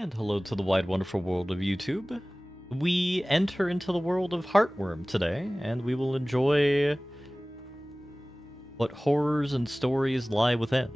And hello to the wide, wonderful world of YouTube. We enter into the world of Heartworm today, and we will enjoy what horrors and stories lie within.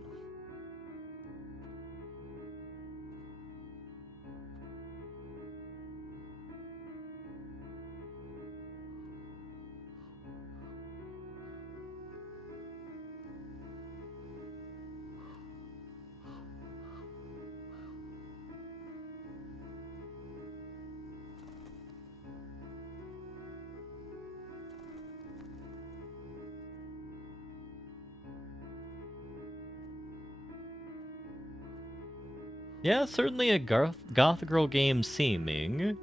Yeah, certainly a goth girl game seeming.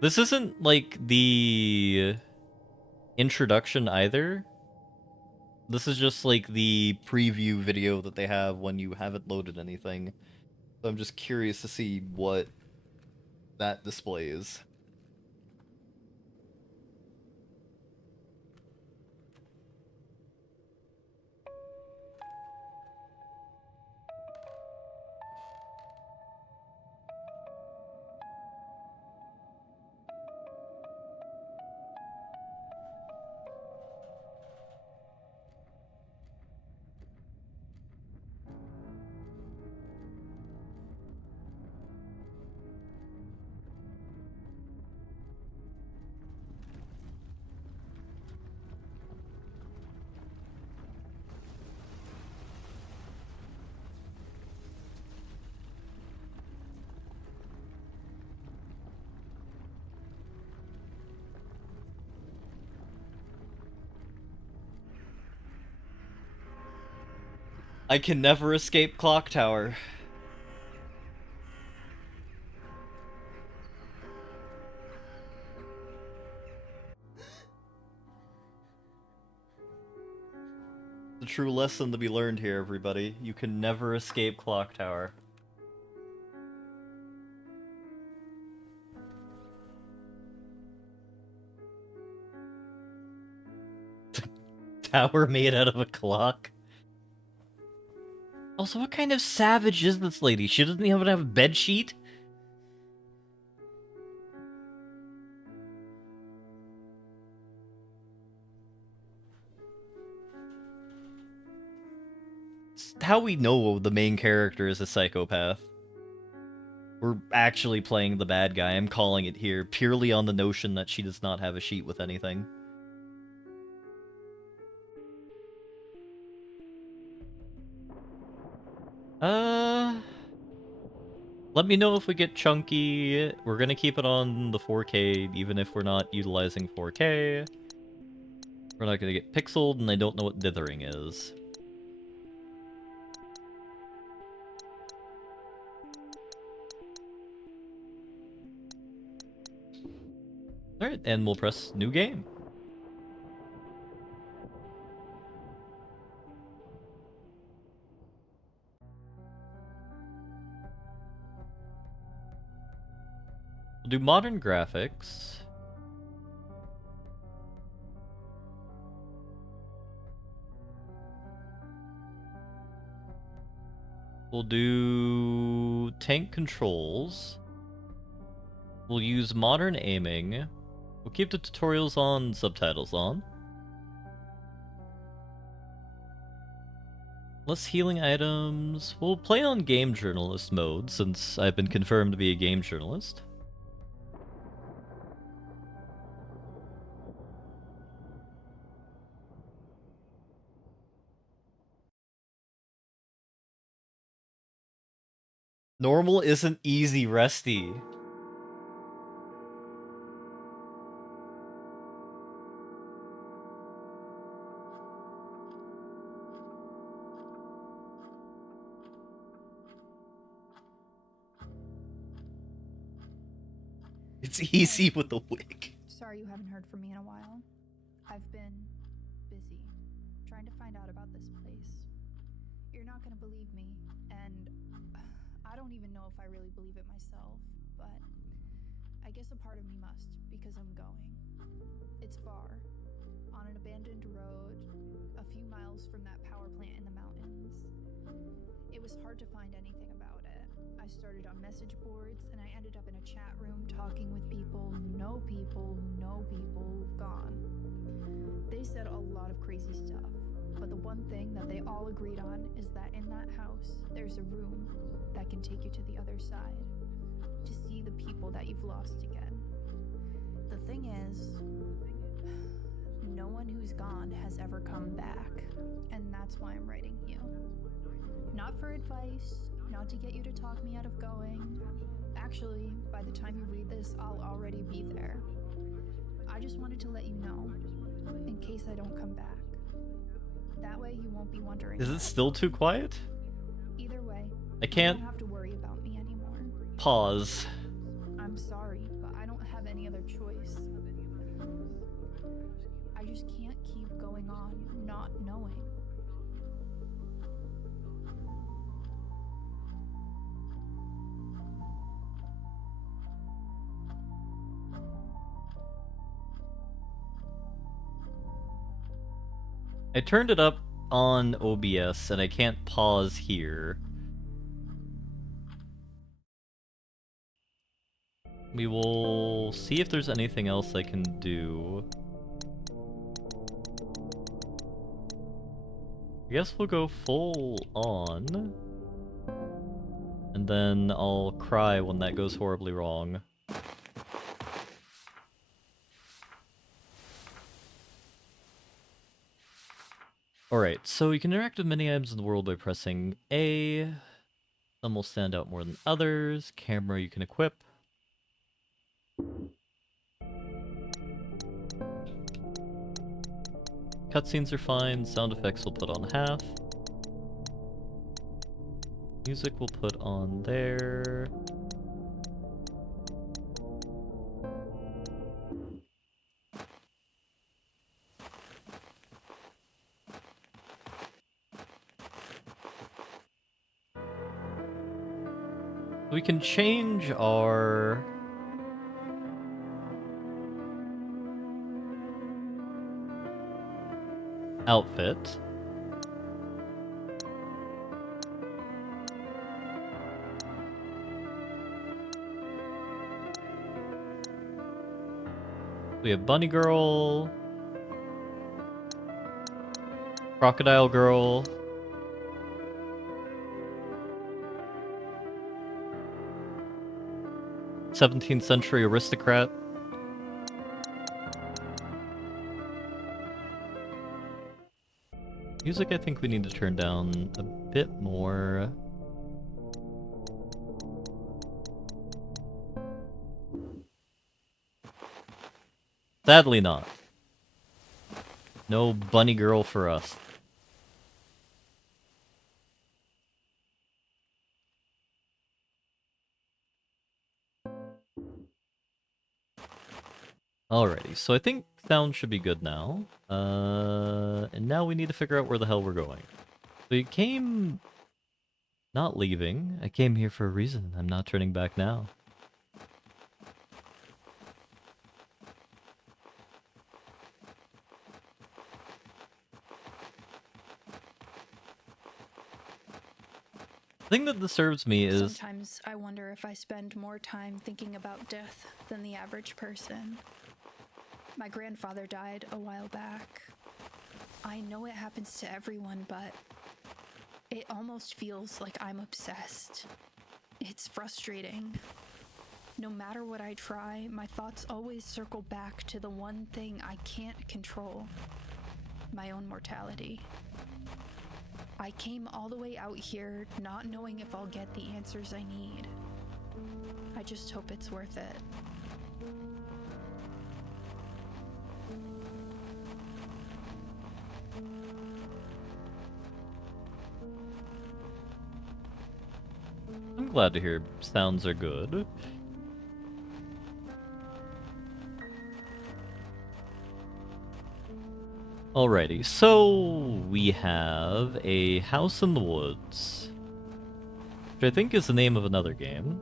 This isn't like the introduction either. This is just like the preview video that they have when you haven't loaded anything. So I'm just curious to see what that displays. I can never escape Clock Tower. The true lesson to be learned here, everybody. You can never escape Clock Tower. Tower made out of a clock? Also, what kind of savage is this lady? She doesn't even have a bed sheet? It's how we know the main character is a psychopath. We're actually playing the bad guy. I'm calling it here, purely on the notion that she does not have a sheet with anything. Let me know if we get chunky. We're gonna keep it on the 4K, even if we're not utilizing 4K. We're not gonna get pixeled, and I don't know what dithering is. Alright, and we'll press new game. We'll do modern graphics. We'll do tank controls. We'll use modern aiming. We'll keep the tutorials on, subtitles on. Less healing items. We'll play on game journalist mode, since I've been confirmed to be a game journalist. Normal isn't easy, Rusty. It's easy with the wig. Sorry you haven't heard from me in a while. I've been busy trying to find out about this place. You're not gonna believe me, and I don't even know if I really believe it myself, but I guess a part of me must, because I'm going. It's far, on an abandoned road, a few miles from that power plant in the mountains. It was hard to find anything about it, I started on message boards and I ended up in a chat room talking with people who know people who know people who've gone. They said a lot of crazy stuff, but the one thing that they all agreed on is that in that house, there's a room that can take you to the other side, to see the people that you've lost again. The thing is, no one who's gone has ever come back, and that's why I'm writing you. Not for advice, not to get you to talk me out of going. Actually, by the time you read this, I'll already be there. I just wanted to let you know, in case I don't come back. That way you won't be wondering. Is it still too quiet? Either way, I you can't don't have to worry about me anymore. pause. I'm sorry, but I don't have any other choice. I just can't keep going on not knowing. I turned it up on OBS and I can't pause here. We will see if there's anything else I can do. I guess we'll go full on. And then I'll cry when that goes horribly wrong. Alright, so you can interact with many items in the world by pressing A. Some will stand out more than others. Camera you can equip. Cutscenes are fine. Sound effects we'll put on half. Music we'll put on there. We can change our outfit. We have Bunny Girl, Crocodile Girl, '17th Century Aristocrat. Music I think we need to turn down a bit more. Sadly not. No Bunny Girl for us. Alrighty, so I think sound should be good now. And now we need to figure out where the hell we're going. We came... not leaving. I came here for a reason. I'm not turning back now. The thing that disturbs me is... Sometimes I wonder if I spend more time thinking about death than the average person. My grandfather died a while back. I know it happens to everyone, but it almost feels like I'm obsessed. It's frustrating. No matter what I try, my thoughts always circle back to the one thing I can't control: my own mortality. I came all the way out here not knowing if I'll get the answers I need. I just hope it's worth it. I'm glad to hear sounds are good. Alrighty, so we have a house in the woods, which I think is the name of another game.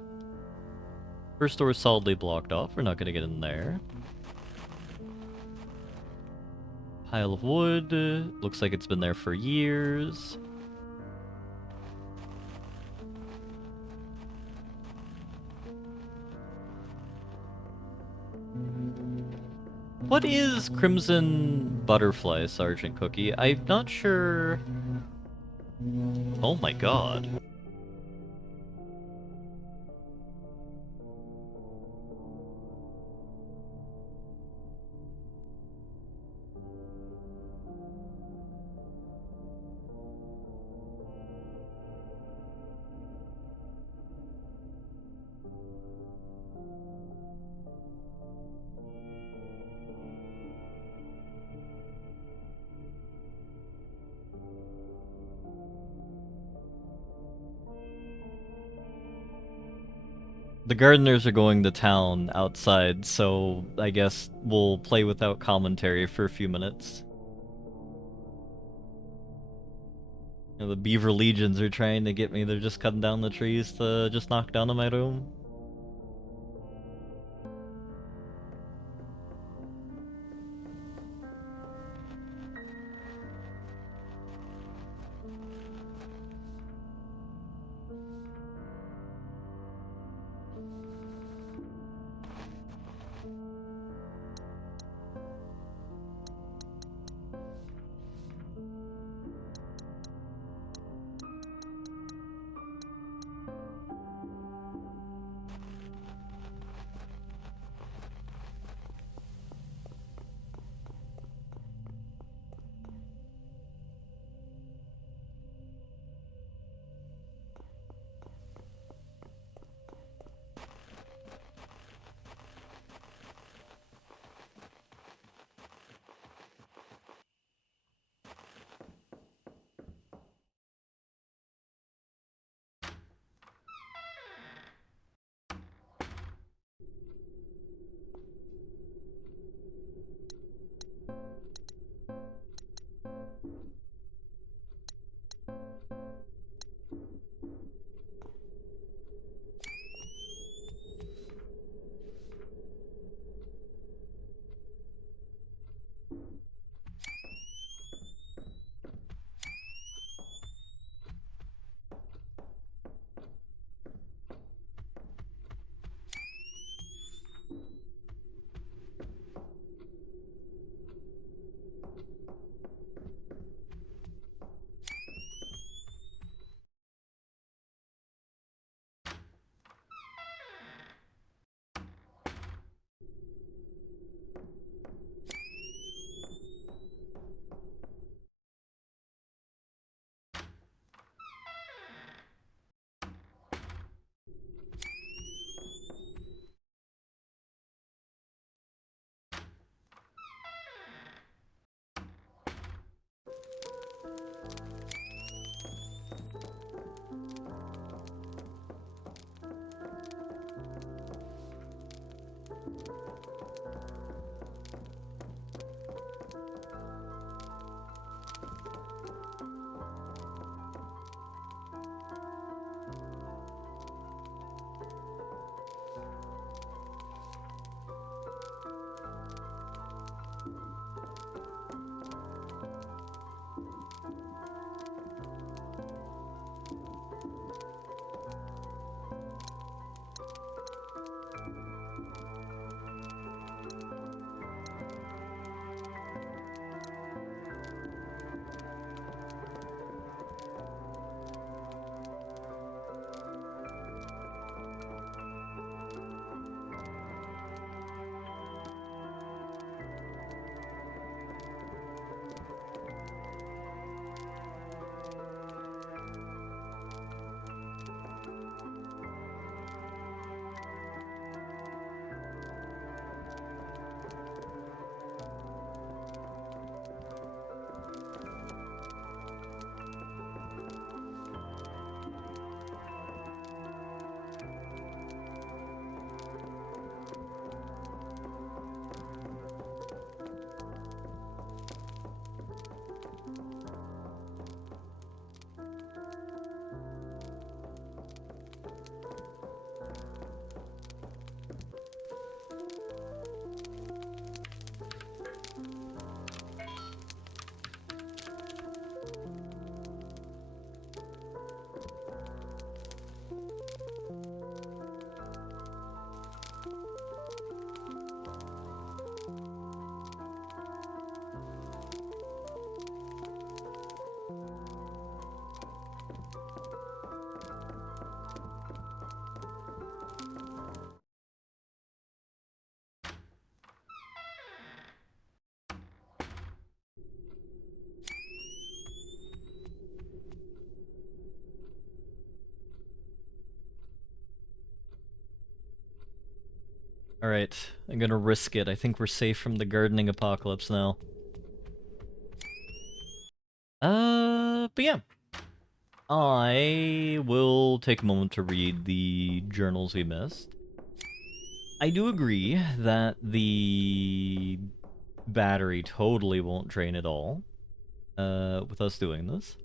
First door is solidly blocked off, we're not gonna get in there. Pile of wood, looks like it's been there for years. What is Crimson Butterfly, Sergeant Cookie? I'm not sure... Oh my god. The gardeners are going to town outside, so I guess we'll play without commentary for a few minutes. You know, the beaver legions are trying to get me, they're just cutting down the trees to just knock down in my room. Alright, I'm gonna risk it. I think we're safe from the gardening apocalypse now. But yeah. I will take a moment to read the journals we missed. I do agree that the battery totally won't drain at all, with us doing this.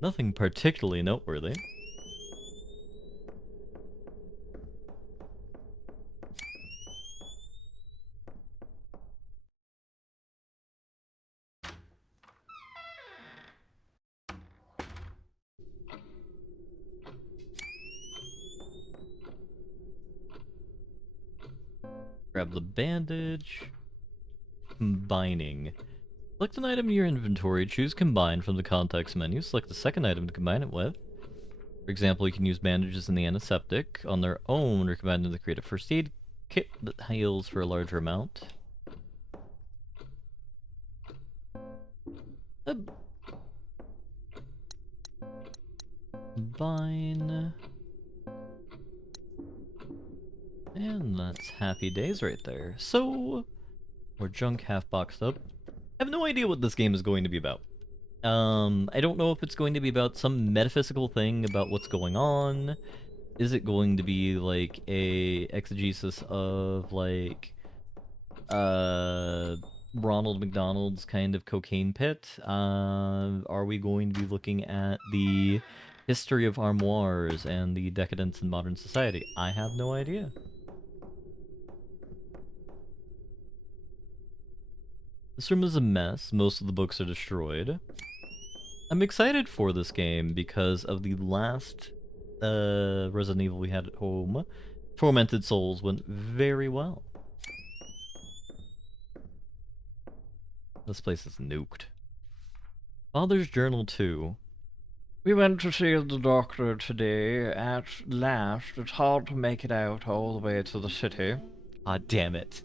Nothing particularly noteworthy. Grab the bandage. Combining. Select an item in your inventory, choose Combine from the context menu, select the second item to combine it with. For example, you can use bandages in the antiseptic on their own or combine them to create a first aid kit that heals for a larger amount. Combine. And that's happy days right there. So, more junk half boxed up. I have no idea what this game is going to be about. I don't know if it's going to be about some metaphysical thing about what's going on. Is it going to be like a exegesis of like Ronald McDonald's kind of cocaine pit? Are we going to be looking at the history of armoires and the decadence in modern society? I have no idea. This room is a mess. Most of the books are destroyed. I'm excited for this game because of the last Resident Evil we had at home. Tormented Souls went very well. This place is nuked. Father's Journal 2. We went to see the doctor today. At last, it's hard to make it out all the way to the city. Ah, damn it.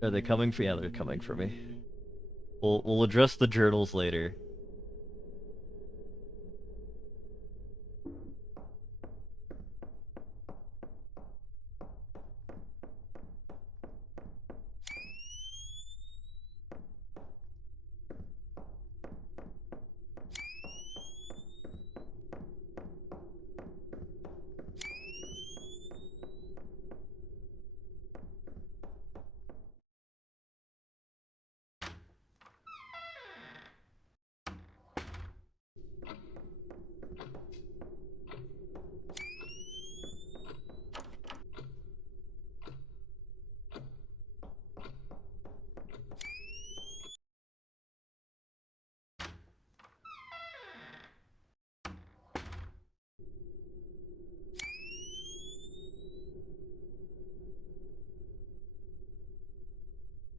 Are they coming for? Yeah, they're coming for me. We'll address the journals later.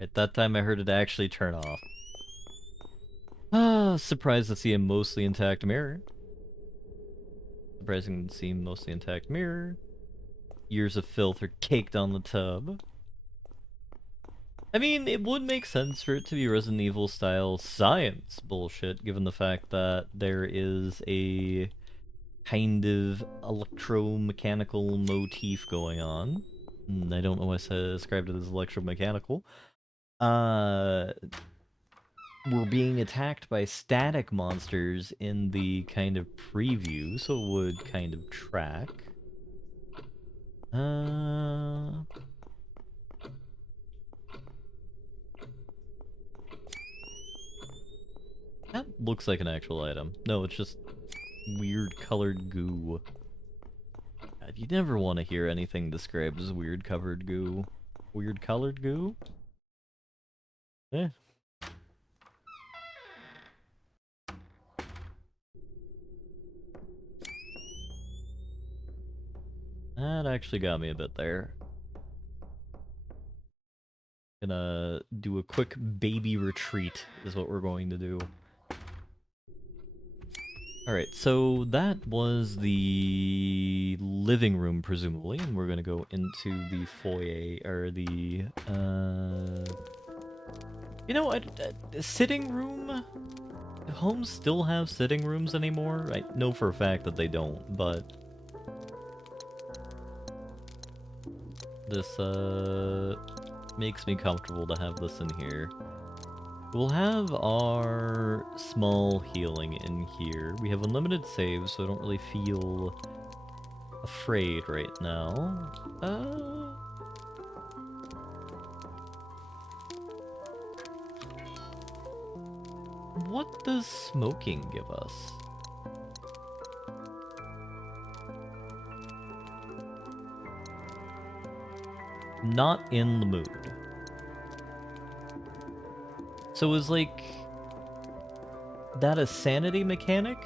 At that time, I heard it actually turn off. Ah, surprised to see a mostly intact mirror. Surprising to see mostly intact mirror. Years of filth are caked on the tub. I mean, it would make sense for it to be Resident Evil style science bullshit, given the fact that there is a kind of electromechanical motif going on. I don't know why I described it as electromechanical. We're being attacked by static monsters in the kind of preview, so it would kind of track. That looks like an actual item. No, it's just weird colored goo. God, you never want to hear anything described as weird covered goo. Weird colored goo? Eh. That actually got me a bit there. Gonna do a quick baby retreat is what we're going to do. Alright, so that was the living room, presumably, and we're gonna go into the foyer, or the, you know, a sitting room? homes still have sitting rooms anymore? I know for a fact that they don't, but this makes me comfortable to have this in here. We'll have our small healing in here. We have unlimited saves, so I don't really feel afraid right now. What does smoking give us? Not in the mood. So is, like, that a sanity mechanic?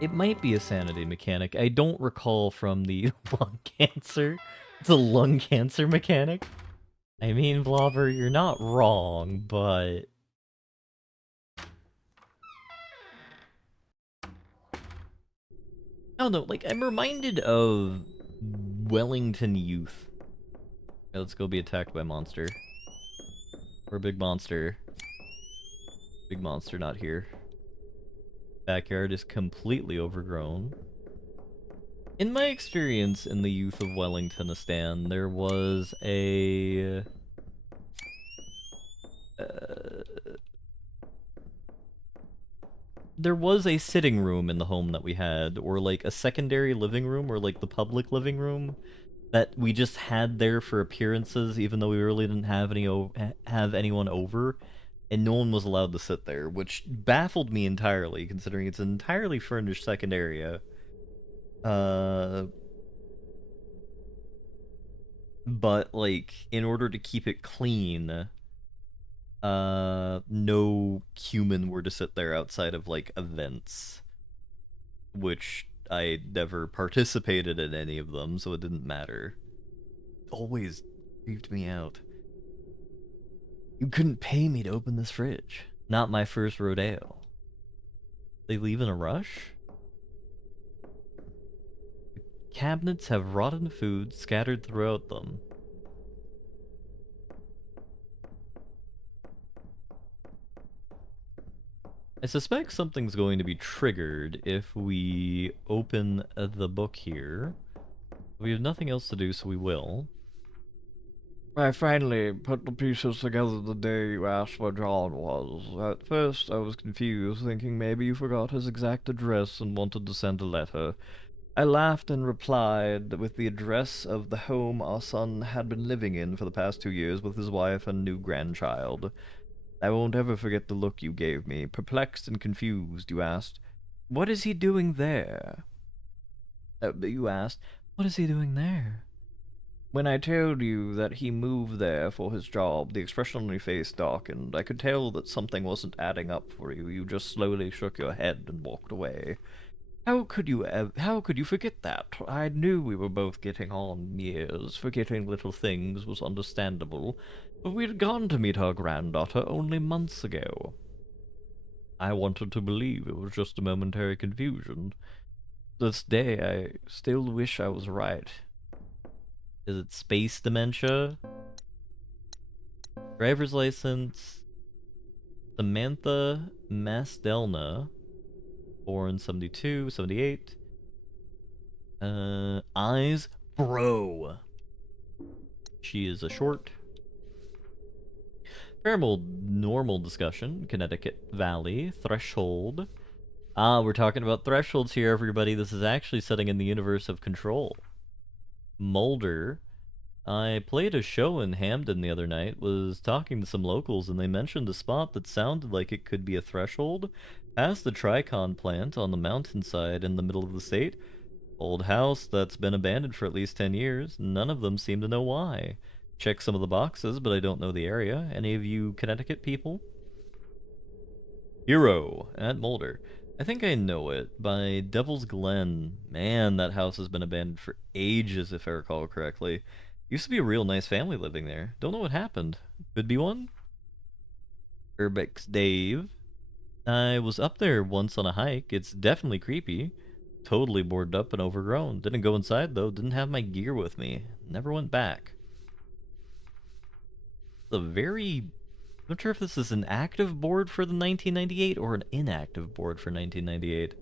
It might be a sanity mechanic. I don't recall from the lung cancer. The lung cancer mechanic. I mean, Blobber, you're not wrong, but... I don't know, like, I'm reminded of Wellington Youth. Okay, let's go be attacked by monster. We're a big monster. Big monster not here. Backyard is completely overgrown. In my experience in the youth of Wellingtonistan, there was a... there was a sitting room in the home that we had, or like a secondary living room, or like the public living room, that we just had there for appearances, even though we really didn't have anyone over, and no one was allowed to sit there, which baffled me entirely, considering it's an entirely furnished second area. But like, in order to keep it clean, no human were to sit there outside of like events, which I never participated in any of them, so it didn't matter. Always creeped me out. You couldn't pay me to open this fridge. Not my first rodeo. They leave in a rush? Cabinets have rotten food scattered throughout them. I suspect something's going to be triggered if we open the book here. We have nothing else to do, so we will. I finally put the pieces together the day you asked where John was. At first, I was confused, thinking maybe you forgot his exact address and wanted to send a letter. I laughed and replied with the address of the home our son had been living in for the past 2 years with his wife and new grandchild. I won't ever forget the look you gave me. Perplexed and confused, you asked, "What is he doing there?" You asked, "What is he doing there?" When I told you that he moved there for his job, the expression on your face darkened. I could tell that something wasn't adding up for you. You just slowly shook your head and walked away. How could you forget that? I knew we were both getting on in years. Forgetting little things was understandable, but we'd gone to meet our granddaughter only months ago. I wanted to believe it was just a momentary confusion. This day, I still wish I was right. Is it space dementia? Driver's license. Samantha Masdelna. Born 72, 78. Eyes. Bro. She is a short. Normal discussion. Connecticut Valley. Threshold. Ah, we're talking about thresholds here, everybody. This is actually setting in the universe of Control. Mulder. I played a show in Hamden the other night, was talking to some locals, and they mentioned a spot that sounded like it could be a threshold. Past the Tricon plant on the mountainside in the middle of the state. Old house that's been abandoned for at least 10 years. None of them seem to know why. Check some of the boxes, but I don't know the area. Any of you Connecticut people? Hero at Mulder. I think I know it. By Devil's Glen. Man, that house has been abandoned for ages, if I recall correctly. Used to be a real nice family living there. Don't know what happened. Could be one? Urbex Dave. I was up there once on a hike. It's definitely creepy. Totally boarded up and overgrown. Didn't go inside, though. Didn't have my gear with me. Never went back. It's a very Not sure if this is an active board for the 1998 or an inactive board for 1998.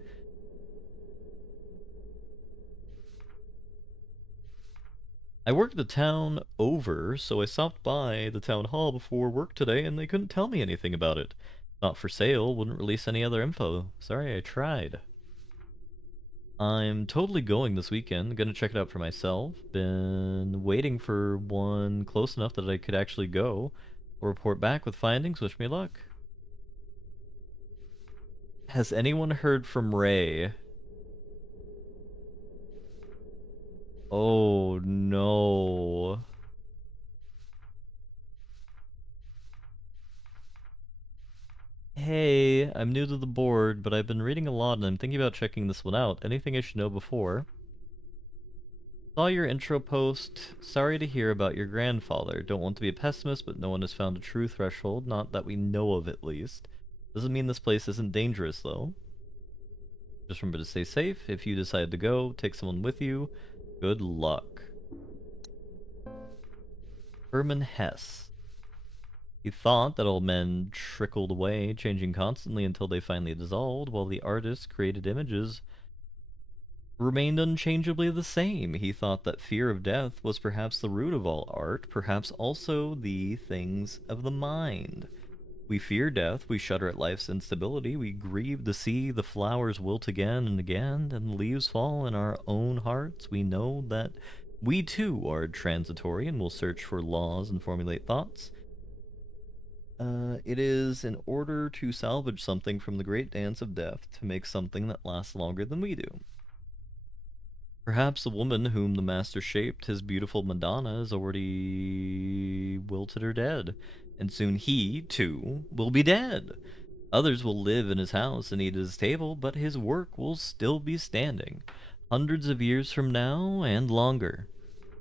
I worked the town over, so I stopped by the town hall before work today and they couldn't tell me anything about it. Not for sale, wouldn't release any other info. Sorry, I tried. I'm totally going this weekend, gonna check it out for myself. Been waiting for one close enough that I could actually go. I'll report back with findings, wish me luck. Has anyone heard from Ray? Oh no. Hey, I'm new to the board, but I've been reading a lot and I'm thinking about checking this one out. Anything I should know before? Saw your intro post. Sorry to hear about your grandfather. Don't want to be a pessimist, but no one has found a true threshold, not that we know of at least. Doesn't mean this place isn't dangerous, though. Just remember to stay safe. If you decide to go, take someone with you. Good luck. Herman Hesse. He thought that all men trickled away, changing constantly until they finally dissolved, while the artist created images remained unchangeably the same. He thought that fear of death was perhaps the root of all art, perhaps also the things of the mind. We fear death, we shudder at life's instability, we grieve to see the flowers wilt again and again, and leaves fall in our own hearts. We know that we too are transitory and will search for laws and formulate thoughts. It is in order to salvage something from the great dance of death to make something that lasts longer than we do. Perhaps the woman whom the master shaped, his beautiful Madonna, is already wilted or dead, and soon he, too, will be dead. Others will live in his house and eat at his table, but his work will still be standing, hundreds of years from now and longer.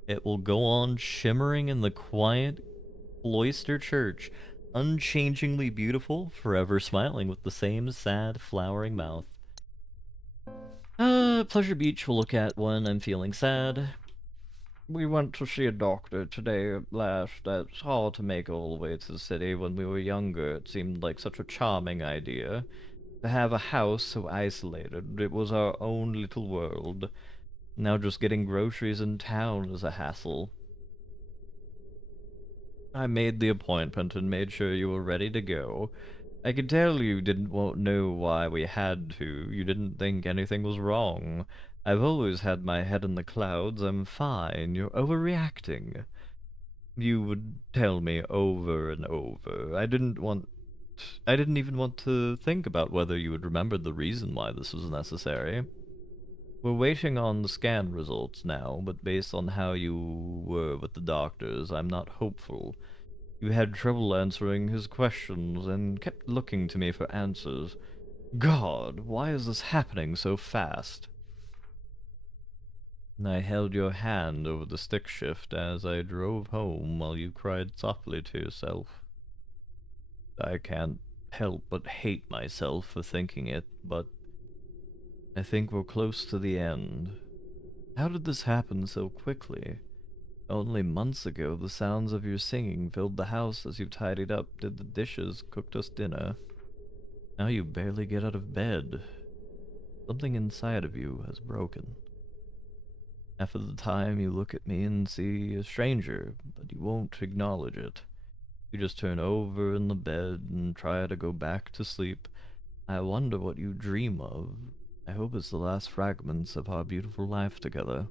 It will go on shimmering in the quiet cloister church, unchangingly beautiful, forever smiling with the same sad, flowering mouth. Pleasure Beach we'll look at when I'm feeling sad. We went to see a doctor today at last. It's hard to make all the way to the city. When we were younger, it seemed like such a charming idea. To have a house so isolated, it was our own little world. Now just getting groceries in town is a hassle. I made the appointment and made sure you were ready to go. I could tell you didn't know why we had to. You didn't think anything was wrong. I've always had my head in the clouds. I'm fine. You're overreacting. You would tell me over and over. I didn't even want to think about whether you would remember the reason why this was necessary. We're waiting on the scan results now, but based on how you were with the doctors, I'm not hopeful. You had trouble answering his questions and kept looking to me for answers. God, why is this happening so fast? I held your hand over the stick shift as I drove home while you cried softly to yourself. I can't help but hate myself for thinking it, but I think we're close to the end. How did this happen so quickly? Only months ago, the sounds of your singing filled the house as you tidied up, did the dishes, cooked us dinner. Now you barely get out of bed. Something inside of you has broken. Half of the time you look at me and see a stranger, but you won't acknowledge it. You just turn over in the bed and try to go back to sleep. I wonder what you dream of. I hope it's the last fragments of our beautiful life together.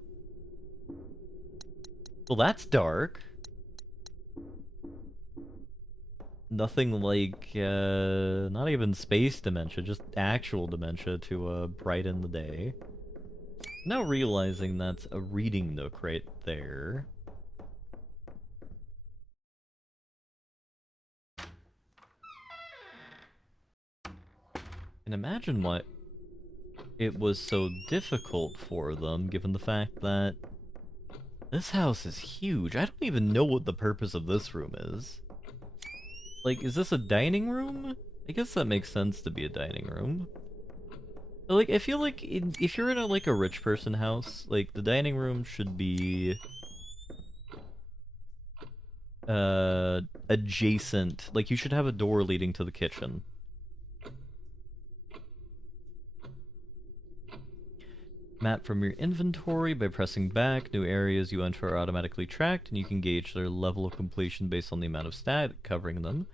Well, that's dark. Nothing like, not even space dementia, just actual dementia to, brighten the day. Now realizing that's a reading nook right there. And imagine why it was so difficult for them, given the fact that this house is huge. I don't even know what the purpose of this room is. Like, is this a dining room? I guess that makes sense to be a dining room. But, like, I feel like if you're in a, like, a rich person house, like, the dining room should be adjacent. Like, you should have a door leading to the kitchen. Map from your inventory. By pressing back, new areas you enter are automatically tracked, and you can gauge their level of completion based on the amount of static covering them.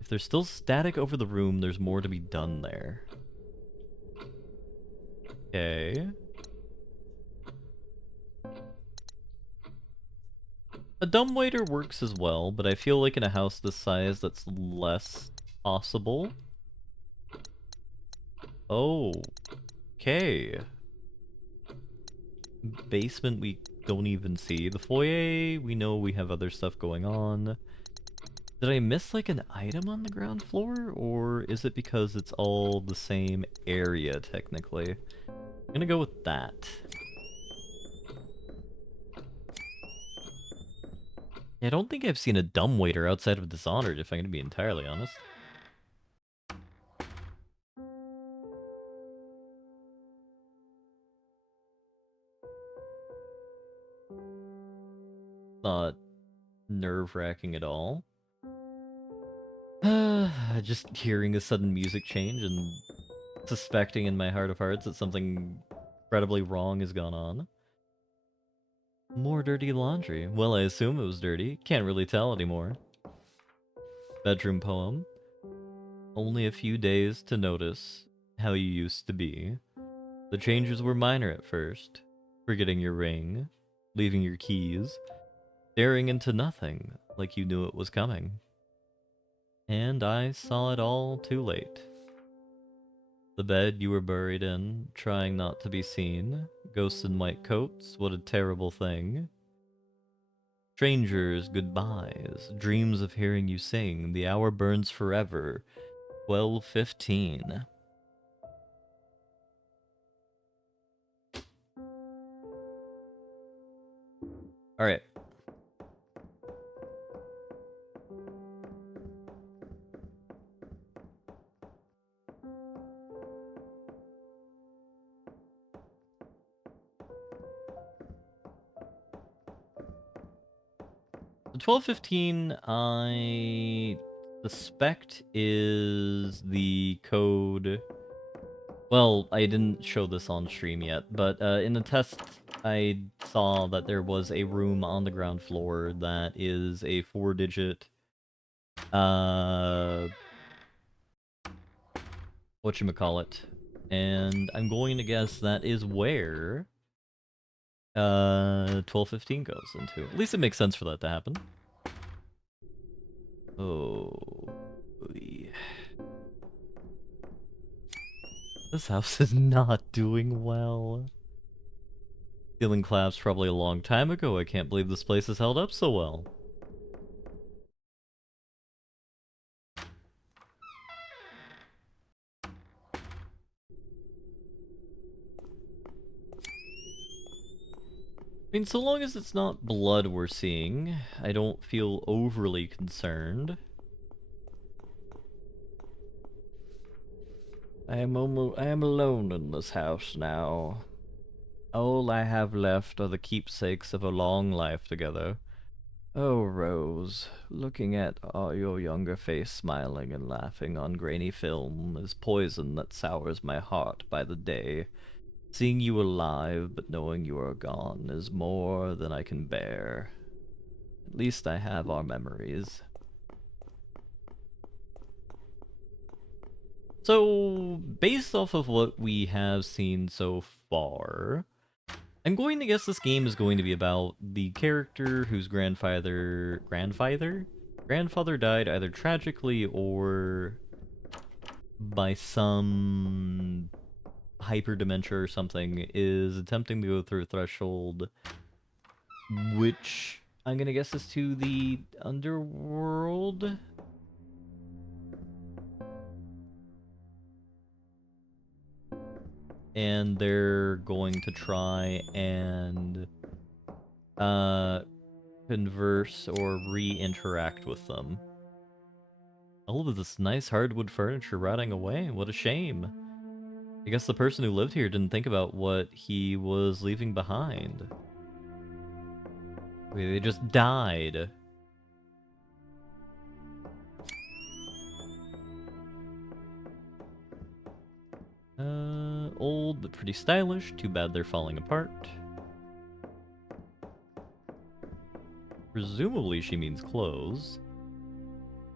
If there's still static over the room, there's more to be done there. Okay. A dumbwaiter works as well, but I feel like in a house this size, that's less possible. Oh. Okay. Basement we don't even see. The foyer, we know we have other stuff going on. Did I miss like an item on the ground floor? Or is it because it's all the same area technically? I'm gonna go with that. I don't think I've seen a dumbwaiter outside of Dishonored, if I'm gonna be entirely honest. Not nerve-wracking at all. Just hearing a sudden music change and suspecting in my heart of hearts that something incredibly wrong has gone on. More dirty laundry. Well, I assume it was dirty. Can't really tell anymore. Bedroom poem. Only a few days to notice how you used to be. The changes were minor at first. Forgetting your ring, leaving your keys, staring into nothing like you knew it was coming. And I saw it all too late. The bed you were buried in, trying not to be seen. Ghosts in white coats, what a terrible thing. Strangers, goodbyes, dreams of hearing you sing. The hour burns forever. 12:15. Alright. The 12:15, I suspect is the code. Well, I didn't show this on stream yet, but in the test, I saw that there was a room on the ground floor that is a 4-digit, whatchamacallit. And I'm going to guess that is where 12:15 goes into. At least it makes sense for that to happen. Oh, this house is not doing well. Ceiling collapsed probably a long time ago. I can't believe this place has held up so well. I mean, so long as it's not blood we're seeing, I don't feel overly concerned. I am alone in this house now. All I have left are the keepsakes of a long life together. Oh, Rose, looking at your younger face smiling and laughing on grainy film is poison that sours my heart by the day. Seeing you alive, but knowing you are gone, is more than I can bear. At least I have our memories. So, based off of what we have seen so far, I'm going to guess this game is going to be about the character whose grandfather died either tragically or by some hyperdementia or something, is attempting to go through a threshold, which I'm gonna guess is to the underworld. And they're going to try and converse or re-interact with them. All of this nice hardwood furniture rotting away. What a shame. I guess the person who lived here didn't think about what he was leaving behind. They just died. old, but pretty stylish. Too bad they're falling apart. Presumably she means clothes.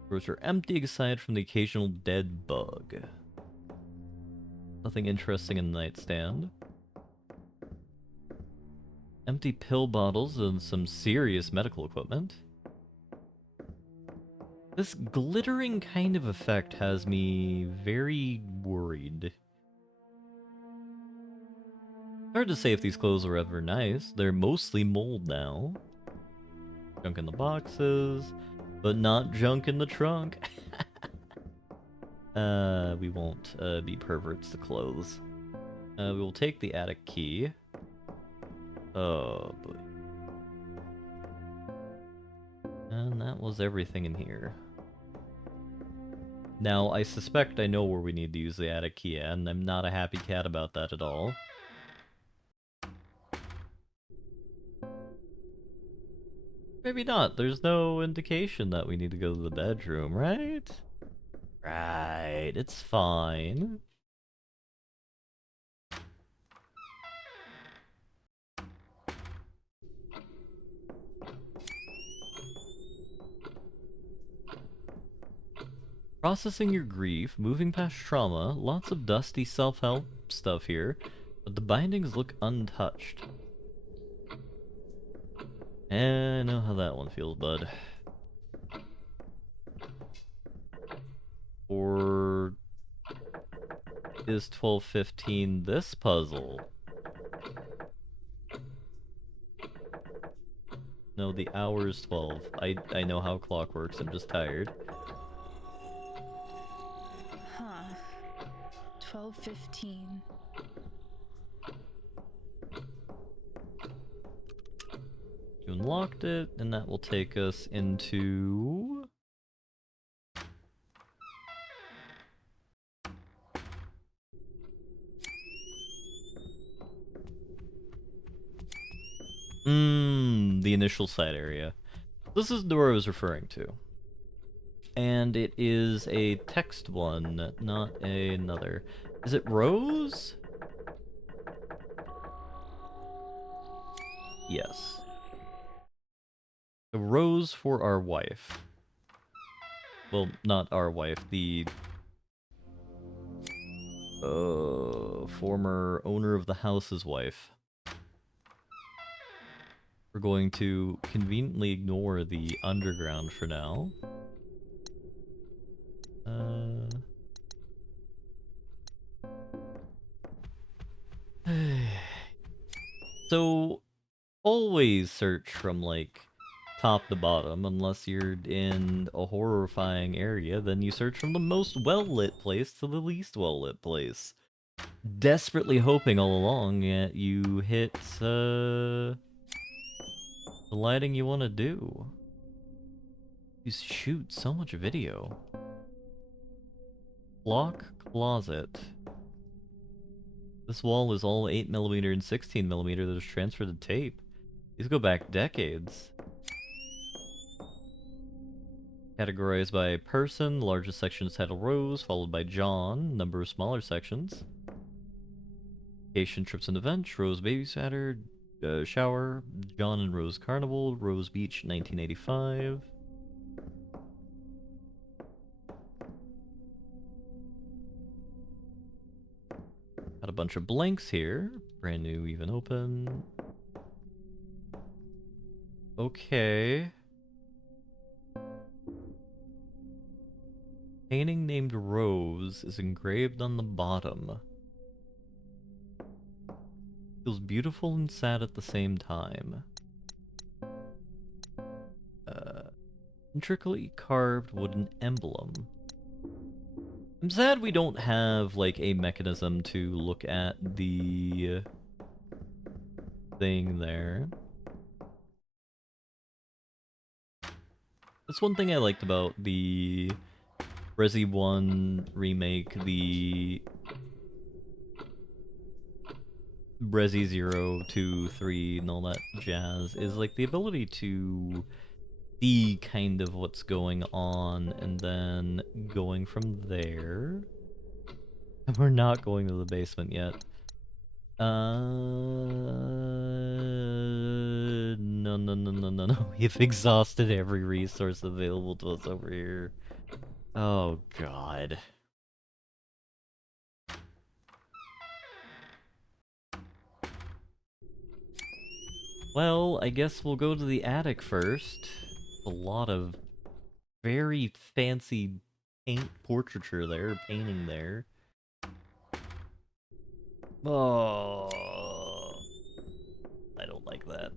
Drawers are empty aside from the occasional dead bug. Nothing interesting in the nightstand. Empty pill bottles and some serious medical equipment. This glittering kind of effect has me very worried. Hard to say if these clothes are ever nice. They're mostly mold now. Junk in the boxes, but not junk in the trunk. We won't be perverts to clothes. We will take the attic key. Oh boy. And that was everything in here. Now, I suspect I know where we need to use the attic key at, and I'm not a happy cat about that at all. Maybe not. There's no indication that we need to go to the bedroom, right? Right, it's fine. Processing your grief, moving past trauma, lots of dusty self-help stuff here, but the bindings look untouched. I know how that one feels, bud. Or is 12:15 this puzzle? No, the hour is 12. I know how clock works, I'm just tired. Huh. 12:15. You unlocked it, and that will take us into... the initial side area. This is the door I was referring to. And it is a text one, not another. Is it Rose? Yes. A rose for our wife. Well, not our wife, the former owner of the house's wife. We're going to conveniently ignore the underground for now. So, always search from, like, top to bottom, unless you're in a horrifying area, then you search from the most well-lit place to the least well-lit place. Desperately hoping all along that you hit, the lighting you want to do. You shoot so much video. Block closet. This wall is all 8mm and 16mm that is transferred to tape. These go back decades. Categorized by person, largest section is titled Rose, followed by John, number of smaller sections. Vacation, trips and events, Rose babysitter, shower, John and Rose Carnival, Rose Beach, 1985. Got a bunch of blanks here. Brand new, even open. Okay. Painting named Rose is engraved on the bottom. Feels beautiful and sad at the same time. Intricately carved wooden emblem. I'm sad we don't have, like, a mechanism to look at the thing there. That's one thing I liked about the Resi 1 remake, the Resi 0, 2, 3, and all that jazz, is like the ability to see kind of what's going on, and then going from there. We're not going to the basement yet. No, no, no, no, no, no. We've exhausted every resource available to us over here. Oh, God. Well, I guess we'll go to the attic first. A lot of very fancy portraiture there, painting there. Oh, I don't like that.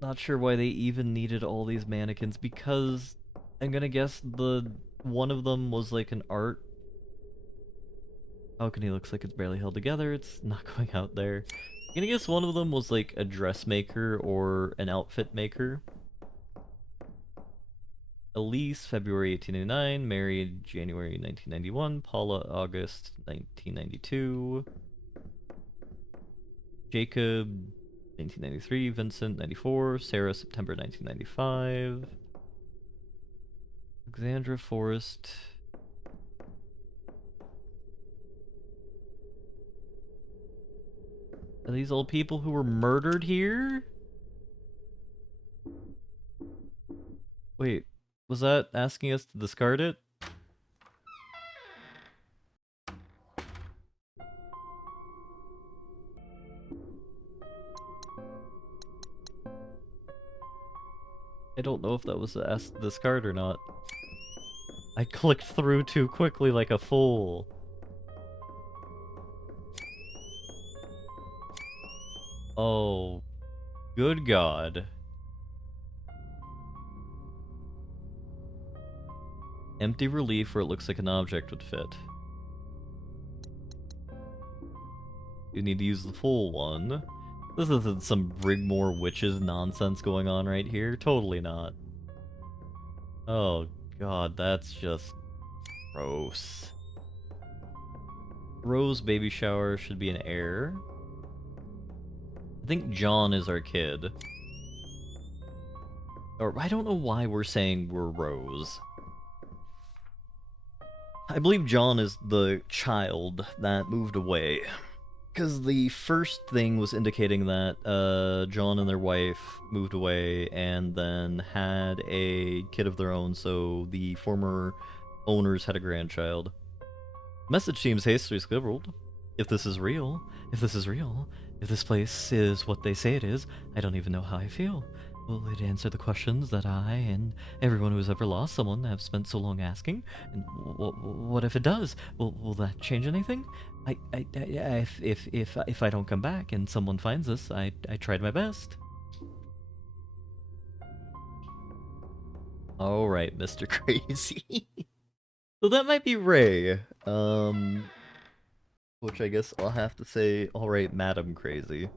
Not sure why they even needed all these mannequins, because I'm gonna guess one of them was like an art. Balcony looks like it's barely held together, it's not going out there. I'm gonna guess one of them was like a dressmaker or an outfit maker. Elise, February 1899, married January 1991, Paula, August 1992, Jacob, 1993, Vincent, 94, Sarah, September 1995, Alexandra Forrest. Are these all people who were murdered here? Wait, was that asking us to discard it? I don't know if that was asked to discard or not. I clicked through too quickly like a fool. Oh, good God. Empty relief where it looks like an object would fit. You need to use the full one. This isn't some Brigmore witches nonsense going on right here. Totally not. Oh God, that's just gross. Rose baby shower should be an heir. I think John is our kid. Or I don't know why we're saying we're Rose. I believe John is the child that moved away. Because the first thing was indicating that John and their wife moved away and then had a kid of their own, so the former owners had a grandchild. Message seems hastily scribbled. If this is real, if this is real, if this place is what they say it is, I don't even know how I feel. Will it answer the questions that I and everyone who has ever lost someone have spent so long asking? And what if it does? Will that change anything? If I don't come back and someone finds us, I tried my best. All right, Mr. Crazy. So that might be Ray. Which I guess I'll have to say, all right, Madam Crazy.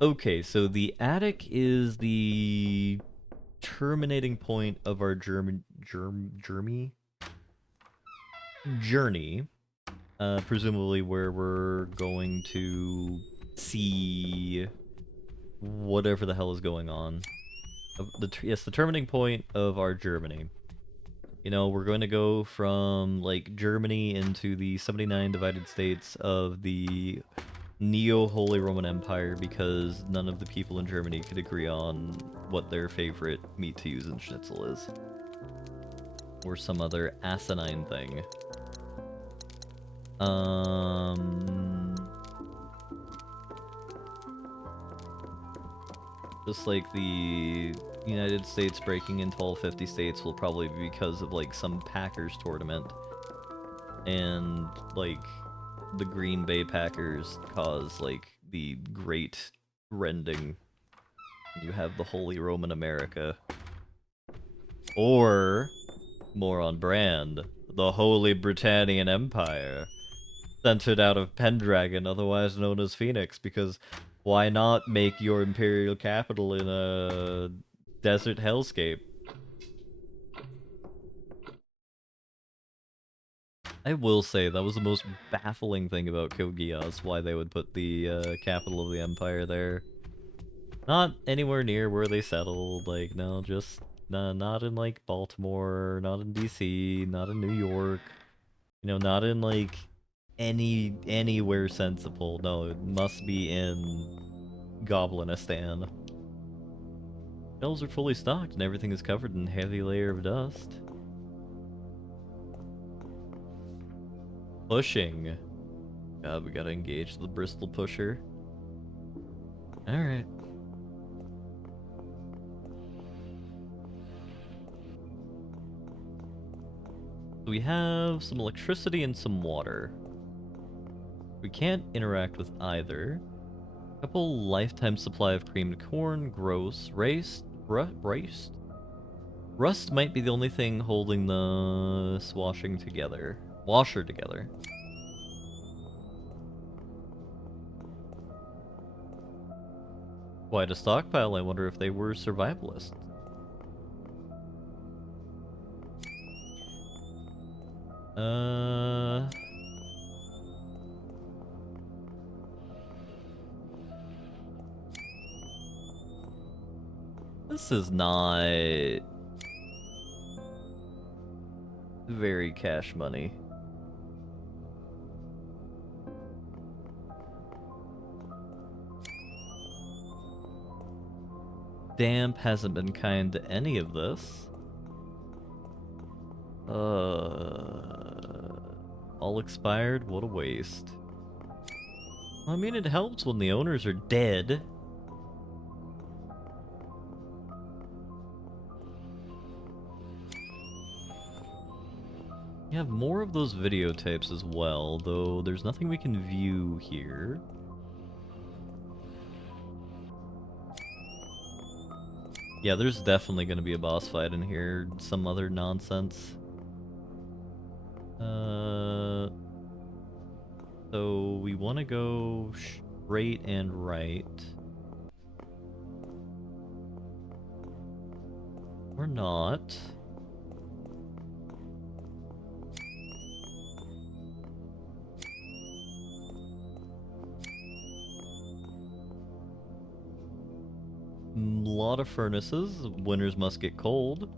Okay, so the attic is the terminating point of our journey. Presumably where we're going to see whatever the hell is going on. Yes, the terminating point of our Germany. You know, we're going to go from, like, Germany into the 79 divided states of the Neo-Holy Roman Empire because none of the people in Germany could agree on what their favorite meat to use in schnitzel is. Or some other asinine thing. Just like the United States breaking into all 50 states will probably be because of, like, some Packers tournament. And, like, the Green Bay Packers cause, like, the great rending. You have the Holy Roman America. Or, more on brand, the Holy Britannian Empire. Centered out of Pendragon, otherwise known as Phoenix, because why not make your imperial capital in a desert hellscape? I will say, that was the most baffling thing about Code Geass, why they would put the capital of the empire there. Not anywhere near where they settled, like, no, just not in, like, Baltimore, not in DC, not in New York, you know, not in, like, anywhere sensible. No, it must be in Goblinistan. Shelves are fully stocked and everything is covered in a heavy layer of dust. Pushing. God, we gotta engage the Bristol pusher. Alright. So we have some electricity and some water. We can't interact with either. Couple lifetime supply of creamed corn, gross, rust. Rust might be the only thing holding the washer together. Quite a stockpile. I wonder if they were survivalists. This is not very cash money. Damp hasn't been kind to any of this. All expired? What a waste. I mean, it helps when the owners are dead. We have more of those videotapes as well, though there's nothing we can view here. Yeah, there's definitely going to be a boss fight in here, some other nonsense. So we want to go straight and right. Or not. Lot of furnaces. Winters must get cold.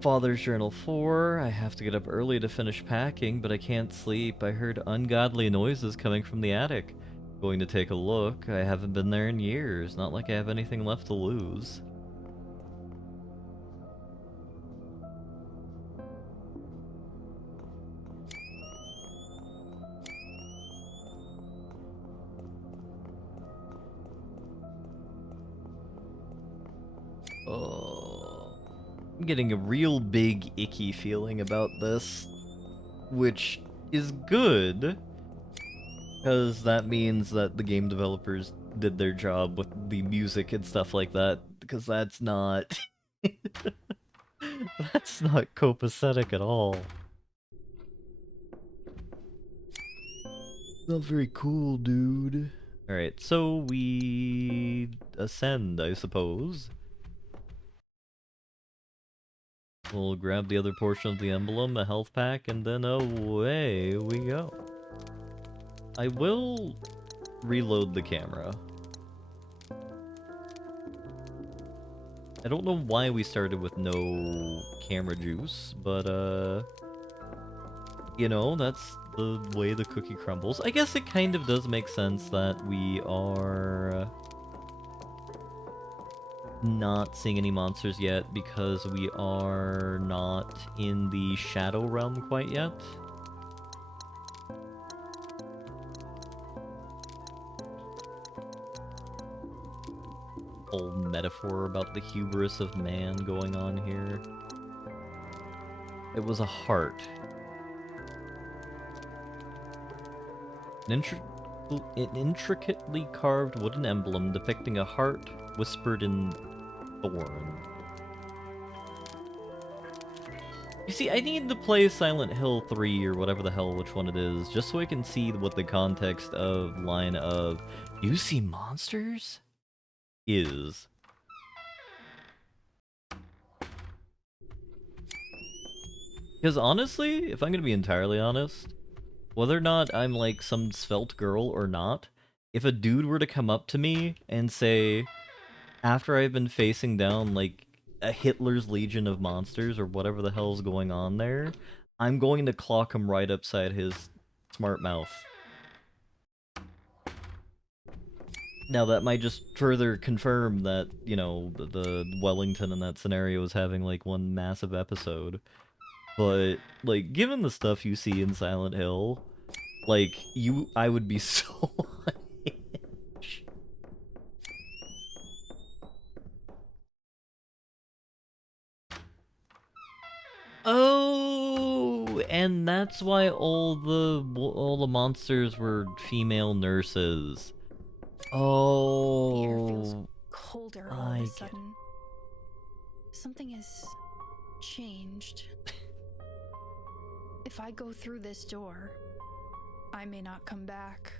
Father's Journal 4. I have to get up early to finish packing, but I can't sleep. I heard ungodly noises coming from the attic. Going to take a look. I haven't been there in years. Not like I have anything left to lose. I'm getting a real big icky feeling about this, which is good, because that means that the game developers did their job with the music and stuff like that, because that's not... that's not copacetic at all. Not very cool, dude. Alright, so we ascend, I suppose. We'll grab the other portion of the emblem, a health pack, and then away we go. I will reload the camera. I don't know why we started with no camera juice, but you know, that's the way the cookie crumbles. I guess it kind of does make sense that we are not seeing any monsters yet because we are not in the shadow realm quite yet. Whole metaphor about the hubris of man going on here. It was a heart. An intricately carved wooden emblem depicting a heart whispered in thorn. You see, I need to play Silent Hill 3 or whatever the hell which one it is, just so I can see what the context of line of "you see monsters" is. Because honestly, if I'm gonna be entirely honest, whether or not I'm like some svelte girl or not, if a dude were to come up to me and say, after I've been facing down, like, a Hitler's Legion of monsters or whatever the hell's going on there, I'm going to clock him right upside his smart mouth. Now, that might just further confirm that, you know, the Wellington in that scenario is having, like, one massive episode. But, like, given the stuff you see in Silent Hill, like, I would be so Oh, and that's why all the monsters were female nurses. The air feels Oh, colder all of I a get it. sudden. Something has changed. If I go through this door, I may not come back.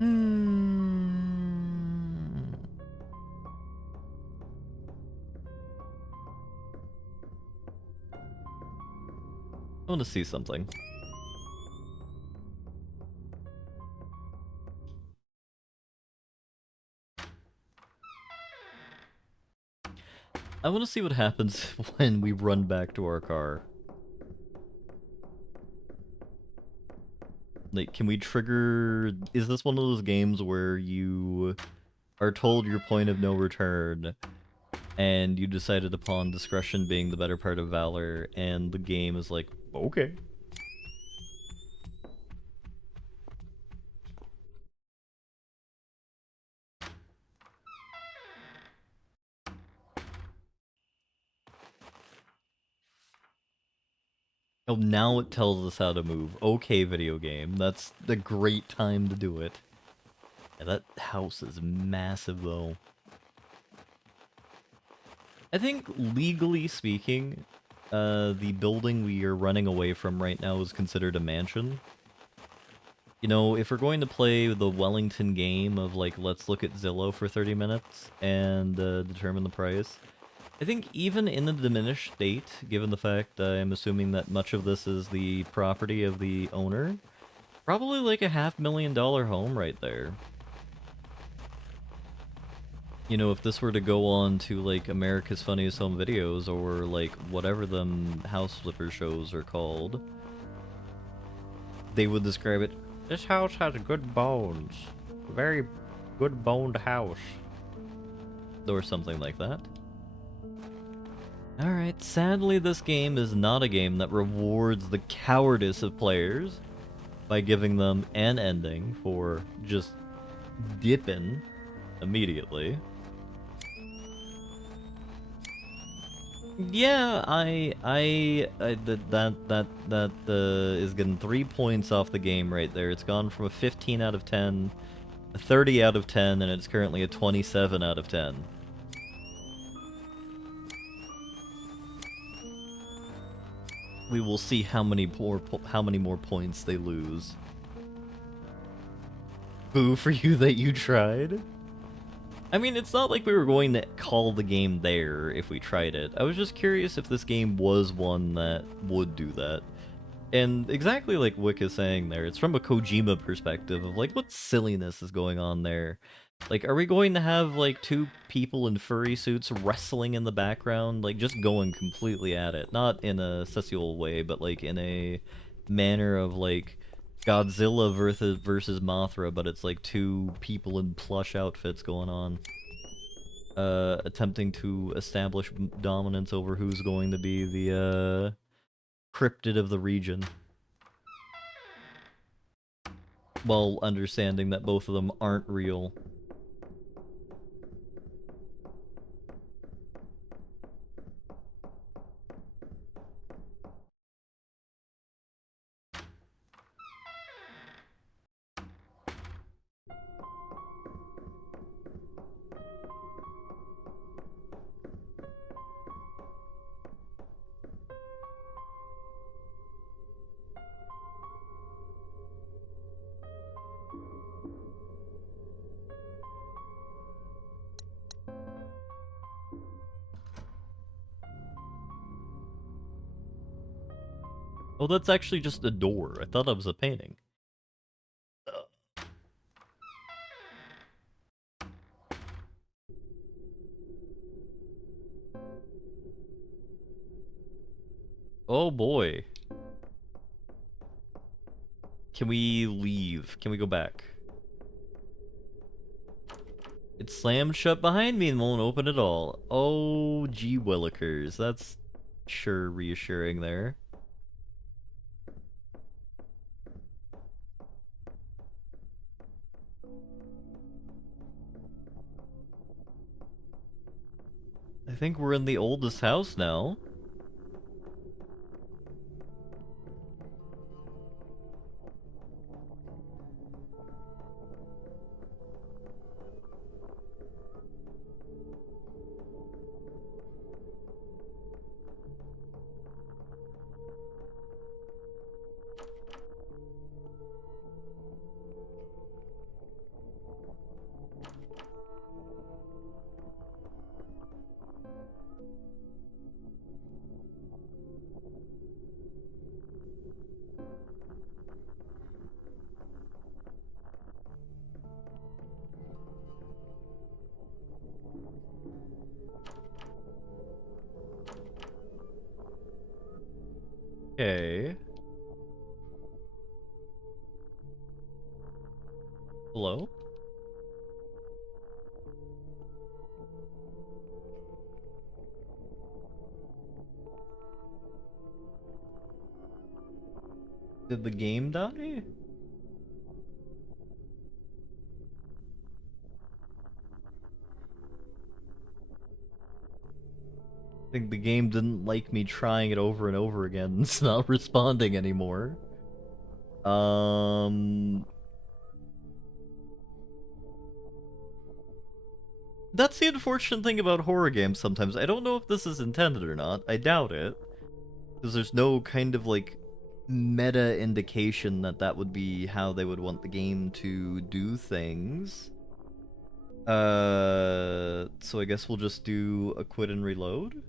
I want to see something. I want to see what happens when we run back to our car. Like, can we trigger... Is this one of those games where you are told your point of no return, and you decided upon discretion being the better part of valor, and the game is like, okay. Oh, now it tells us how to move. Okay, video game. That's the great time to do it. Yeah, that house is massive, though. I think, legally speaking, the building we are running away from right now is considered a mansion. You know, if we're going to play the Wellington game of, like, let's look at Zillow for 30 minutes and determine the price, I think even in a diminished state, given the fact I'm assuming that much of this is the property of the owner, probably like a $500,000 home right there. You know, if this were to go on to, like, America's Funniest Home Videos, or, like, whatever them house flipper shows are called, they would describe it, this house has good bones. Very good boned house. Or something like that. Alright, sadly this game is not a game that rewards the cowardice of players by giving them an ending for just dipping immediately. Yeah, that is getting 3 points off the game right there. It's gone from a 15 out of 10, a 30 out of 10, and it's currently a 27 out of 10. We will see how many more points they lose. Boo for you that you tried. I mean, it's not like we were going to call the game there if we tried it. I was just curious if this game was one that would do that. And exactly like Wick is saying there, it's from a Kojima perspective of, like, what silliness is going on there? Like, are we going to have, like, two people in furry suits wrestling in the background? Like, just going completely at it. Not in a sexual way, but, like, in a manner of, like, Godzilla versus Mothra, but it's, like, two people in plush outfits going on. Attempting to establish dominance over who's going to be the, cryptid of the region. While understanding that both of them aren't real. Oh, that's actually just a door. I thought that was a painting. Oh boy. Can we leave? Can we go back? It's slammed shut behind me and won't open at all. Oh, gee willikers. That's sure reassuring there. I think we're in the oldest house now. Okay. Hello? Did the game die? I think the game didn't like me trying it over and over again. It's not responding anymore. That's the unfortunate thing about horror games sometimes. I don't know if this is intended or not. I doubt it. Because there's no kind of, like, meta indication that that would be how they would want the game to do things. So I guess we'll just do a quit and reload?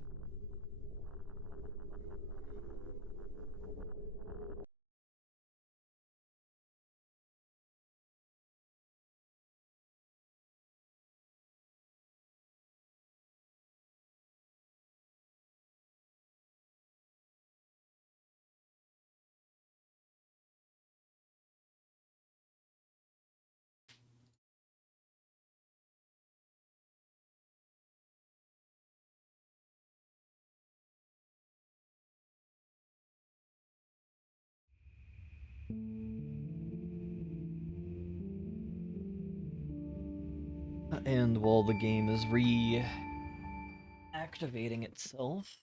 And while the game is reactivating itself,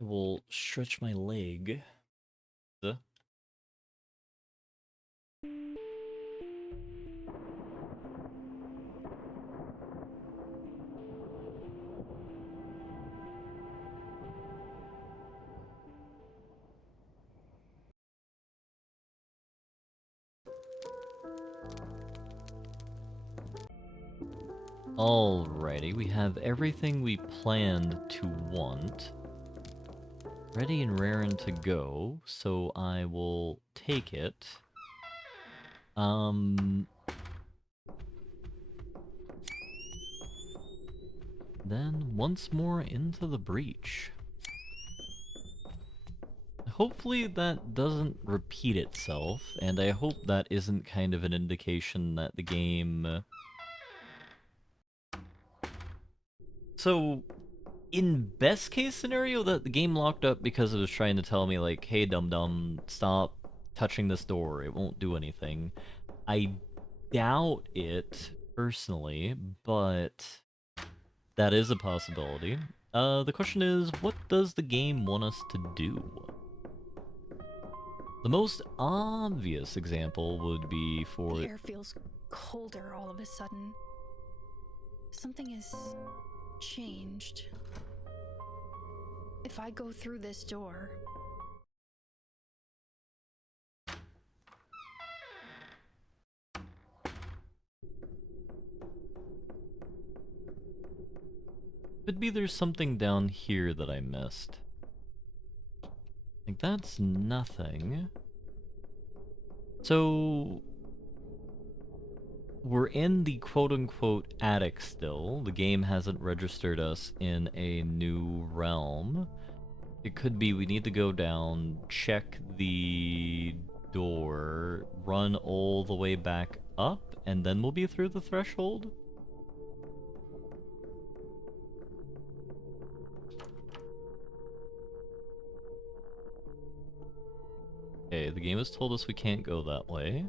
I will stretch my leg. Alrighty, we have everything we planned to want. Ready and raring to go, so I will take it. Then once more into the breach. Hopefully that doesn't repeat itself, and I hope that isn't kind of an indication that the game... So, in best case scenario, that the game locked up because it was trying to tell me, like, hey dum-dum, stop touching this door, it won't do anything. I doubt it, personally, but that is a possibility. The question is, what does the game want us to do? The most obvious example would be for... The air feels colder all of a sudden. Something has changed. If I go through this door... Could be there's something down here that I missed. Like, that's nothing. So... we're in the quote-unquote attic still. The game hasn't registered us in a new realm. It could be we need to go down, check the door, run all the way back up, and then we'll be through the threshold? Okay, the game has told us we can't go that way.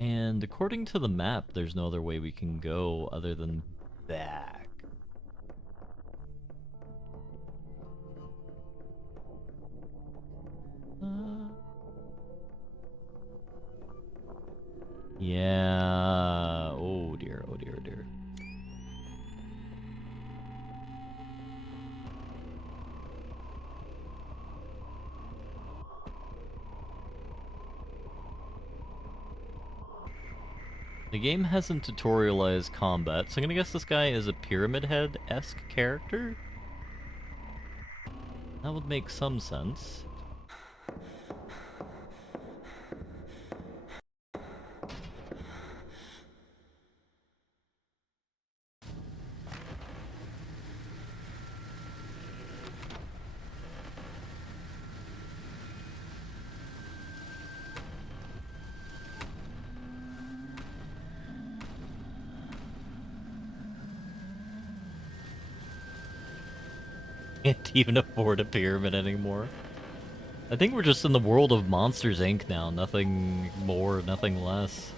And according to the map, there's no other way we can go other than back. Yeah. Oh dear, oh dear, oh dear. The game hasn't tutorialized combat, so I'm gonna guess this guy is a Pyramid Head-esque character? That would make some sense. Can't even afford a pyramid anymore. I think we're just in the world of Monsters Inc. now, nothing more, nothing less.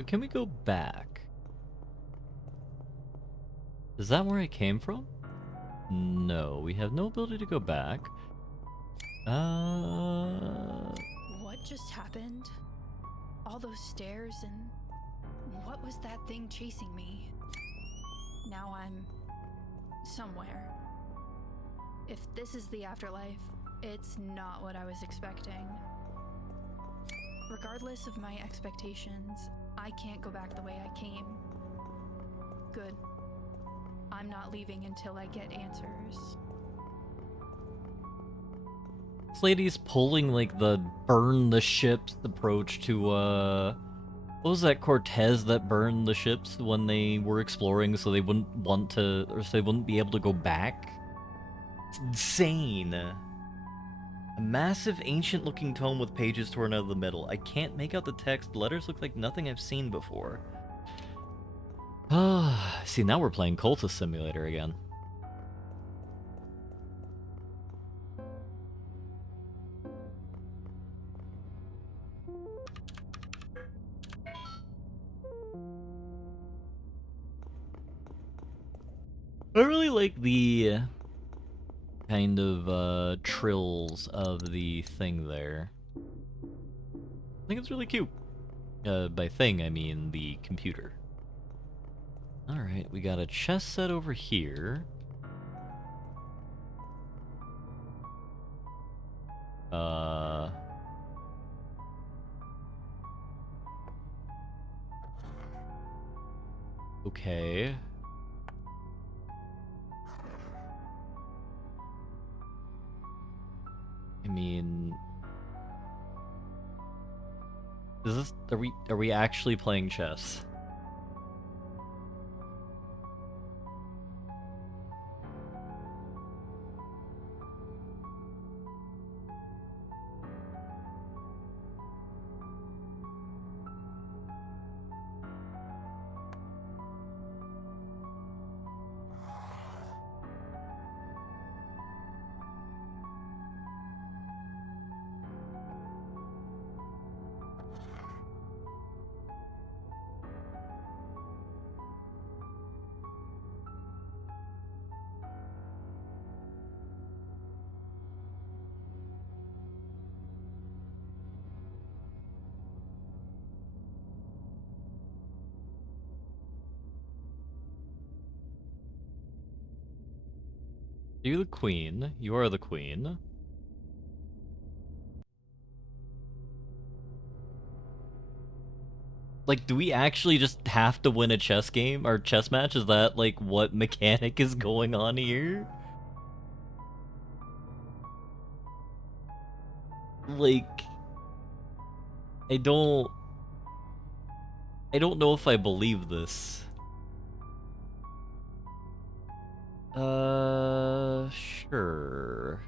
But can we go back? Is that where I came from? No, we have no ability to go back. What just happened? All those stairs and what was that thing chasing me? Now I'm somewhere. If this is the afterlife, it's not what I was expecting. Regardless of my expectations, I can't go back the way I came. Good. I'm not leaving until I get answers. This lady's pulling like the burn the ships approach to what was that, Cortez that burned the ships when they were exploring so they wouldn't want to, or so they wouldn't be able to go back? It's insane. A massive ancient looking tome with pages torn out of the middle. I can't make out the text. The letters look like nothing I've seen before. Ah, see, now we're playing Cultist Simulator again. I really like the kind of trills of the thing there. I think it's really cute. By thing, I mean the computer. Alright, we got a chess set over here. Okay. Is this are we actually playing chess? You the queen. You are the queen. Like, do we actually just have to win a chess game or chess match? Is that like what mechanic is going on here? Like, I don't know if I believe this. Sure.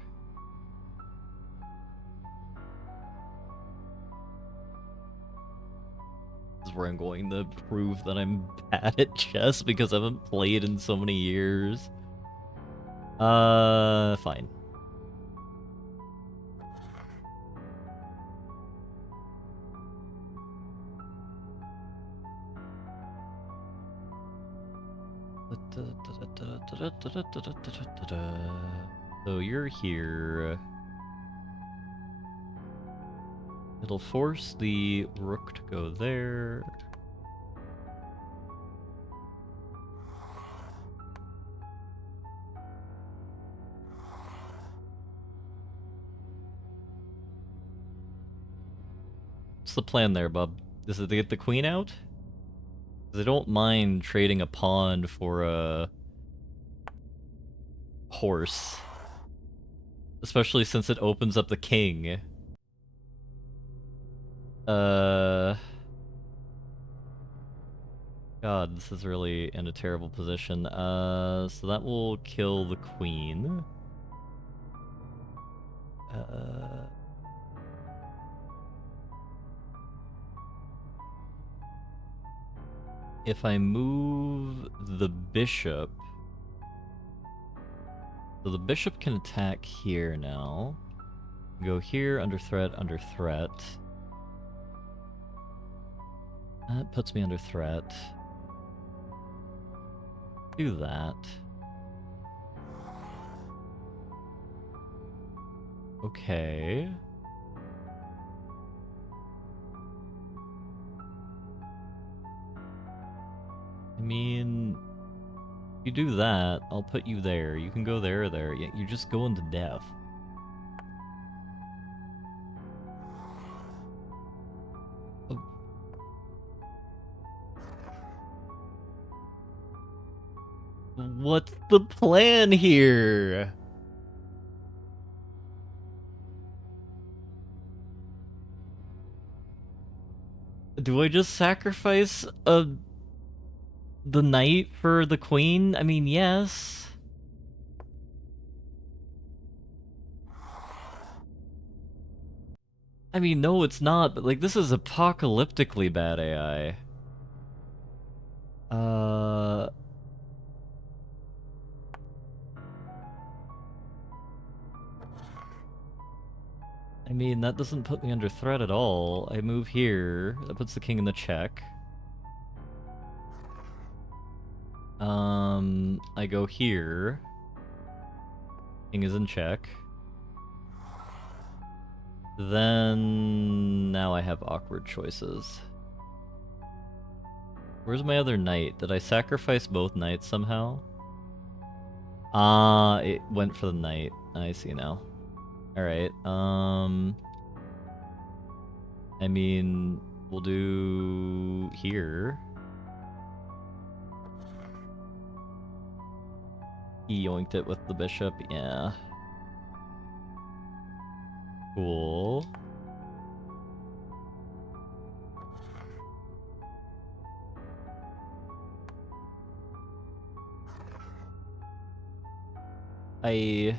This is where I'm going to prove that I'm bad at chess because I haven't played in so many years. Fine. So you're here. It'll force the rook to go there. What's the plan there, bub? Is it to get the queen out? 'Cause I don't mind trading a pawn for a horse. Especially since it opens up the king. God, this is really in a terrible position. So that will kill the queen. If I move the bishop... So the bishop can attack here now. Go here, under threat, under threat. That puts me under threat. Do that. Okay. I mean, if you do that, I'll put you there. You can go there or there. Yeah, you're just going to death. What's the plan here? Do I just sacrifice the knight for the queen? I mean, yes. I mean, no, it's not, but like, this is apocalyptically bad AI. I mean, that doesn't put me under threat at all. I move here, that puts the king in the check. I go here. King is in check. Then... now I have awkward choices. Where's my other knight? Did I sacrifice both knights somehow? Ah, it went for the knight. I see now. Alright, I mean, we'll do... here. He yoinked it with the bishop, yeah. Cool. I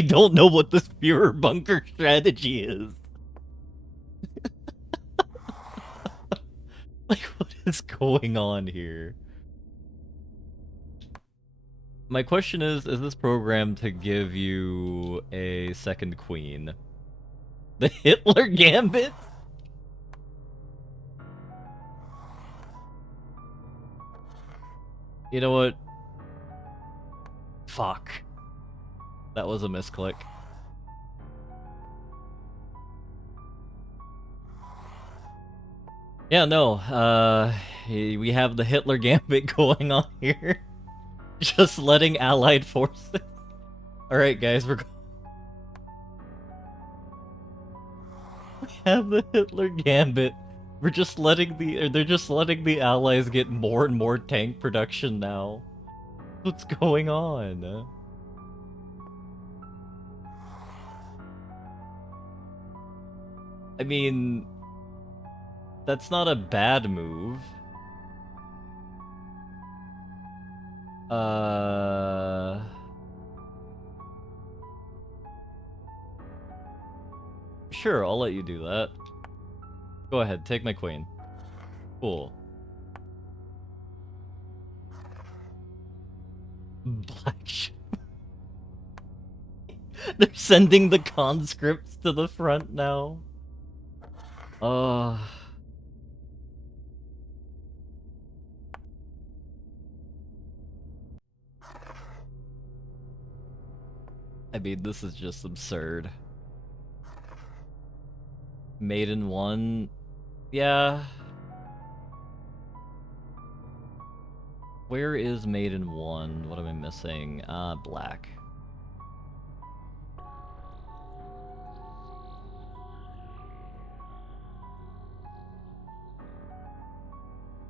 don't know what this Fuhrer bunker strategy is. Like, what is going on here? My question is this programmed to give you a second queen? The Hitler Gambit? You know what? Fuck. That was a misclick. Yeah, no, we have the Hitler Gambit going on here. Just letting allied forces... Alright guys, we have the Hitler Gambit. We're just letting they're just letting the allies get more and more tank production now. What's going on? I mean, that's not a bad move. Sure, I'll let you do that. Go ahead, take my queen. Cool. Black ship. They're sending the conscripts to the front now. I mean, this is just absurd. Maiden 1. Yeah. Where is Maiden 1? What am I missing? Black.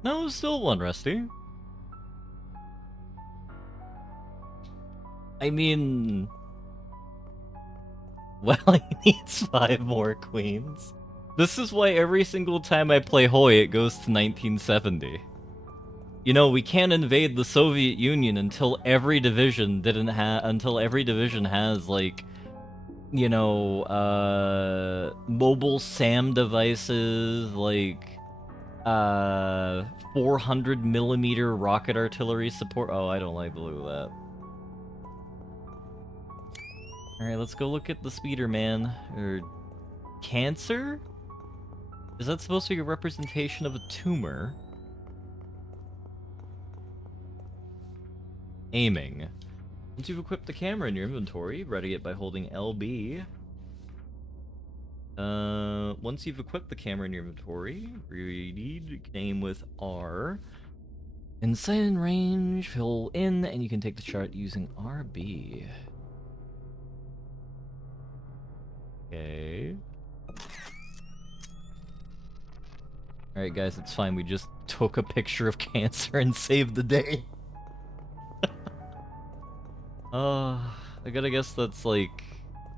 No, still one, Rusty. I mean... Well, he needs 5 more queens. This is why every single time I play Hoi, it goes to 1970. You know, we can't invade the Soviet Union until every division has, like, you know, mobile SAM devices, like, 400mm rocket artillery support. Oh, I don't like the look of that. Alright, let's go look at the speeder, man. Or... Cancer? Is that supposed to be a representation of a tumor? Aiming. Once you've equipped the camera in your inventory, ready it by holding LB. Once you've equipped the camera in your inventory, you can aim with R. In sight and range, fill in, and you can take the shot using RB. Okay. Alright guys, it's fine, we just took a picture of Cancer and saved the day. I gotta guess that's like...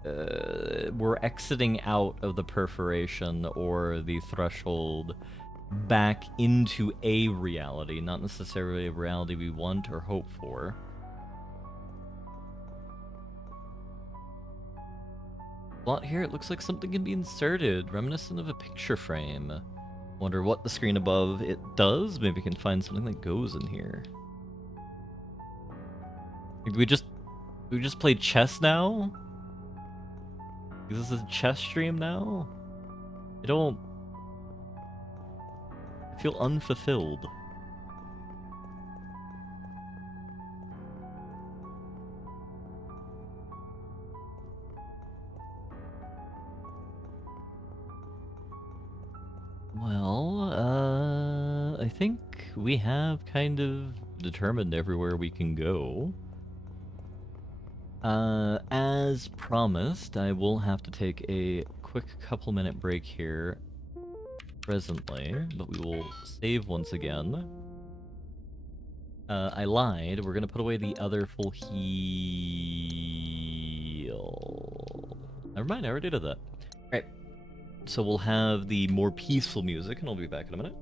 we're exiting out of the perforation or the threshold back into a reality, not necessarily a reality we want or hope for. Plot here, it looks like something can be inserted, reminiscent of a picture frame. Wonder what the screen above it does? Maybe we can find something that goes in here. We just play chess now? Is this a chess stream now? I feel unfulfilled. Well, I think we have kind of determined everywhere we can go. As promised, I will have to take a quick couple-minute break here presently, but we will save once again. I lied. We're gonna put away the other full heal. Never mind, I already did that. Alright. So we'll have the more peaceful music, and I'll be back in a minute.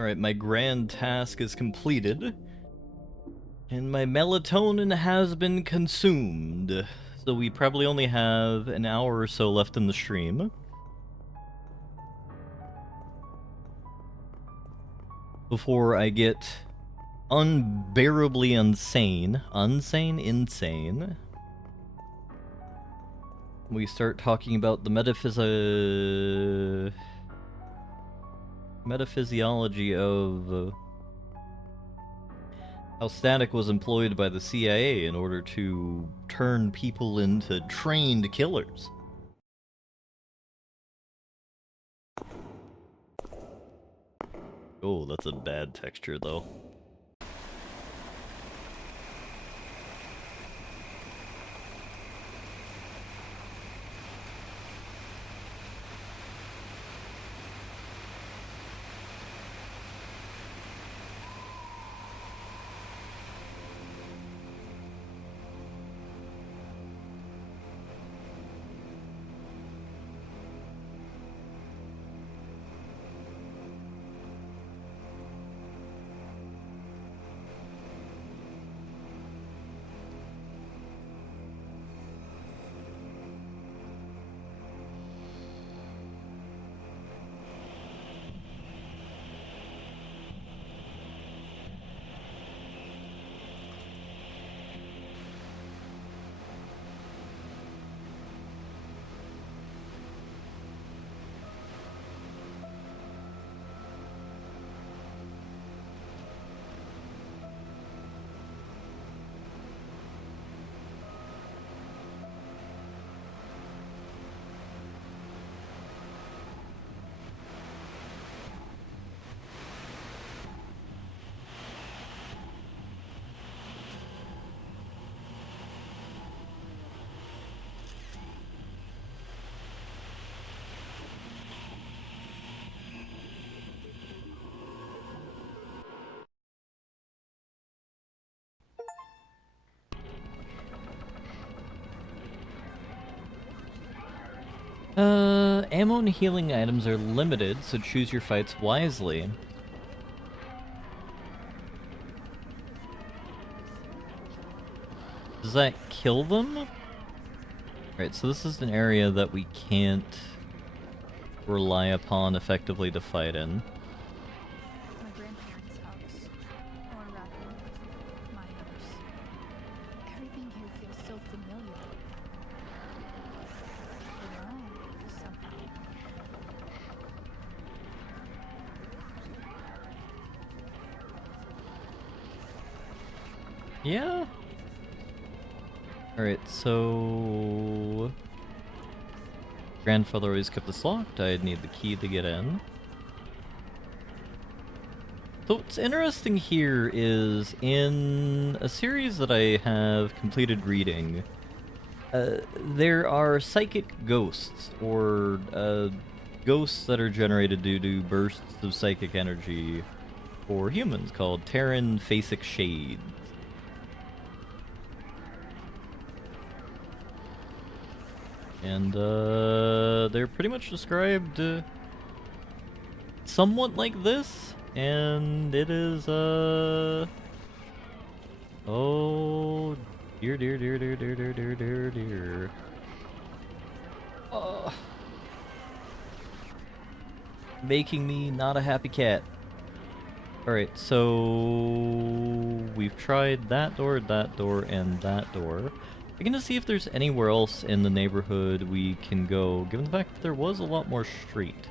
Alright, my grand task is completed. And my melatonin has been consumed. So we probably only have an hour or so left in the stream before I get unbearably insane. Insane. We start talking about the metaphysiology of how static was employed by the CIA in order to turn people into trained killers. Oh, that's a bad texture, though. Ammo and healing items are limited, so choose your fights wisely. Does that kill them? Right, so this is an area that we can't rely upon effectively to fight in. My grandparents' house. Or rather, my house. Everything here feels so familiar. Alive, somehow. Yeah? Alright, so... Grandfather always kept this locked. I'd need the key to get in. So what's interesting here is, in a series that I have completed reading, there are psychic ghosts, or ghosts that are generated due to bursts of psychic energy for humans, called Terran Phasic Shades. And they're pretty much described somewhat like this, and it is oh dear. Making me not a happy cat. Alright, so we've tried that door, and that door. I'm gonna see if there's anywhere else in the neighborhood we can go, given the fact that there was a lot more street.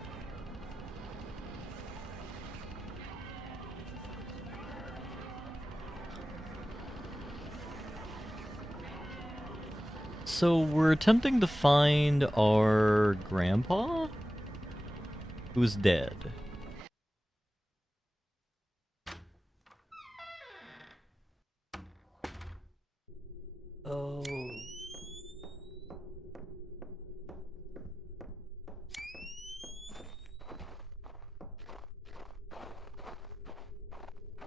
So we're attempting to find our grandpa, who's dead. Oh.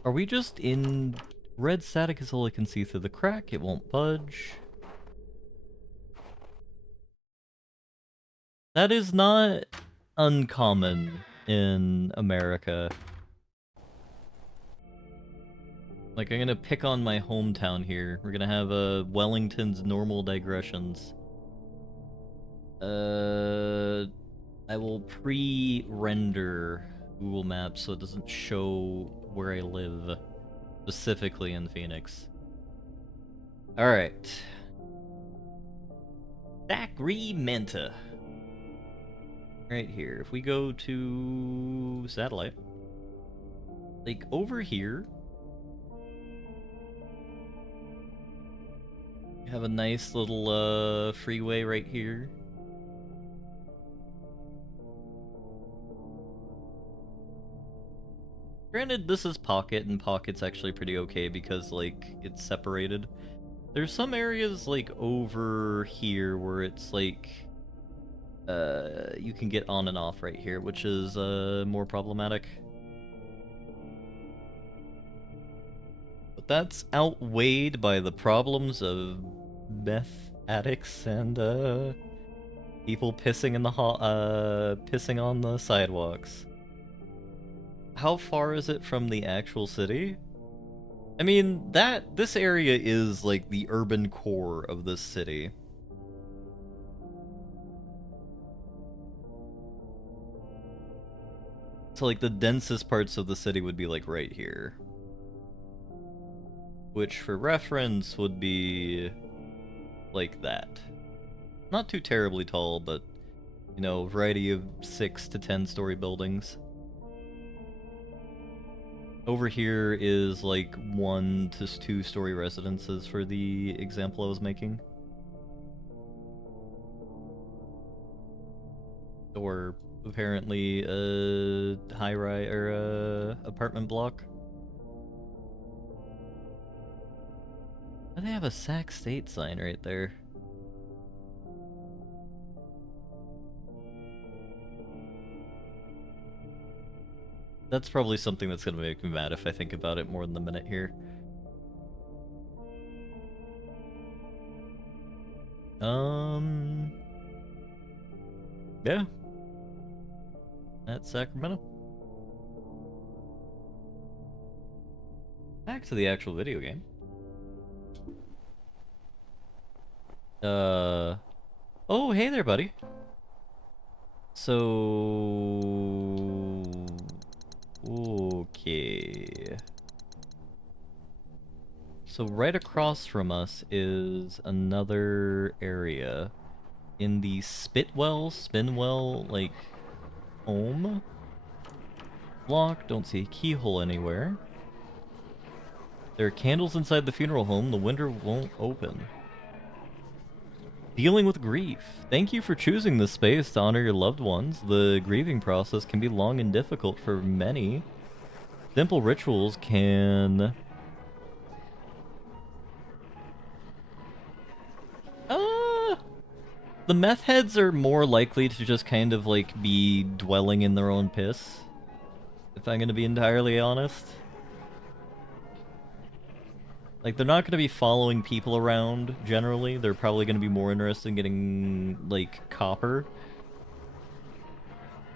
Are we just in... Red static is all I can see through the crack, it won't budge. That is not uncommon in America. Like, I'm gonna pick on my hometown here. We're gonna have Wellington's normal digressions. I will pre-render Google Maps so it doesn't show where I live, specifically in Phoenix. Alright. Sacramento. Right here. If we go to satellite, like over here, you have a nice little freeway right here. Granted, this is Pocket, and Pocket's actually pretty okay because, like, it's separated. There's some areas, like, over here where it's, like, you can get on and off right here, which is, more problematic. But that's outweighed by the problems of meth addicts and, people pissing in the pissing on the sidewalks. How far is it from the actual city? I mean, this area is like the urban core of this city. So like the densest parts of the city would be like right here. Which for reference would be like that. Not too terribly tall, but you know, variety of 6 to 10 story buildings. Over here is like 1 to 2 story residences for the example I was making. Or apparently a high-rise or a apartment block. Oh, they have a Sac State sign right there. That's probably something that's gonna make me mad if I think about it more than a minute here. Yeah. That's Sacramento. Back to the actual video game. Oh, hey there, buddy. So... Okay. So right across from us is another area in the Spinwell, like, home block. Don't see a keyhole anywhere. There are candles inside the funeral home. The window won't open. Dealing with grief. Thank you for choosing this space to honor your loved ones. The grieving process can be long and difficult for many. Simple rituals can... The meth heads are more likely to just kind of, like, be dwelling in their own piss. If I'm gonna be entirely honest. Like, they're not gonna be following people around, generally. They're probably gonna be more interested in getting, like, copper.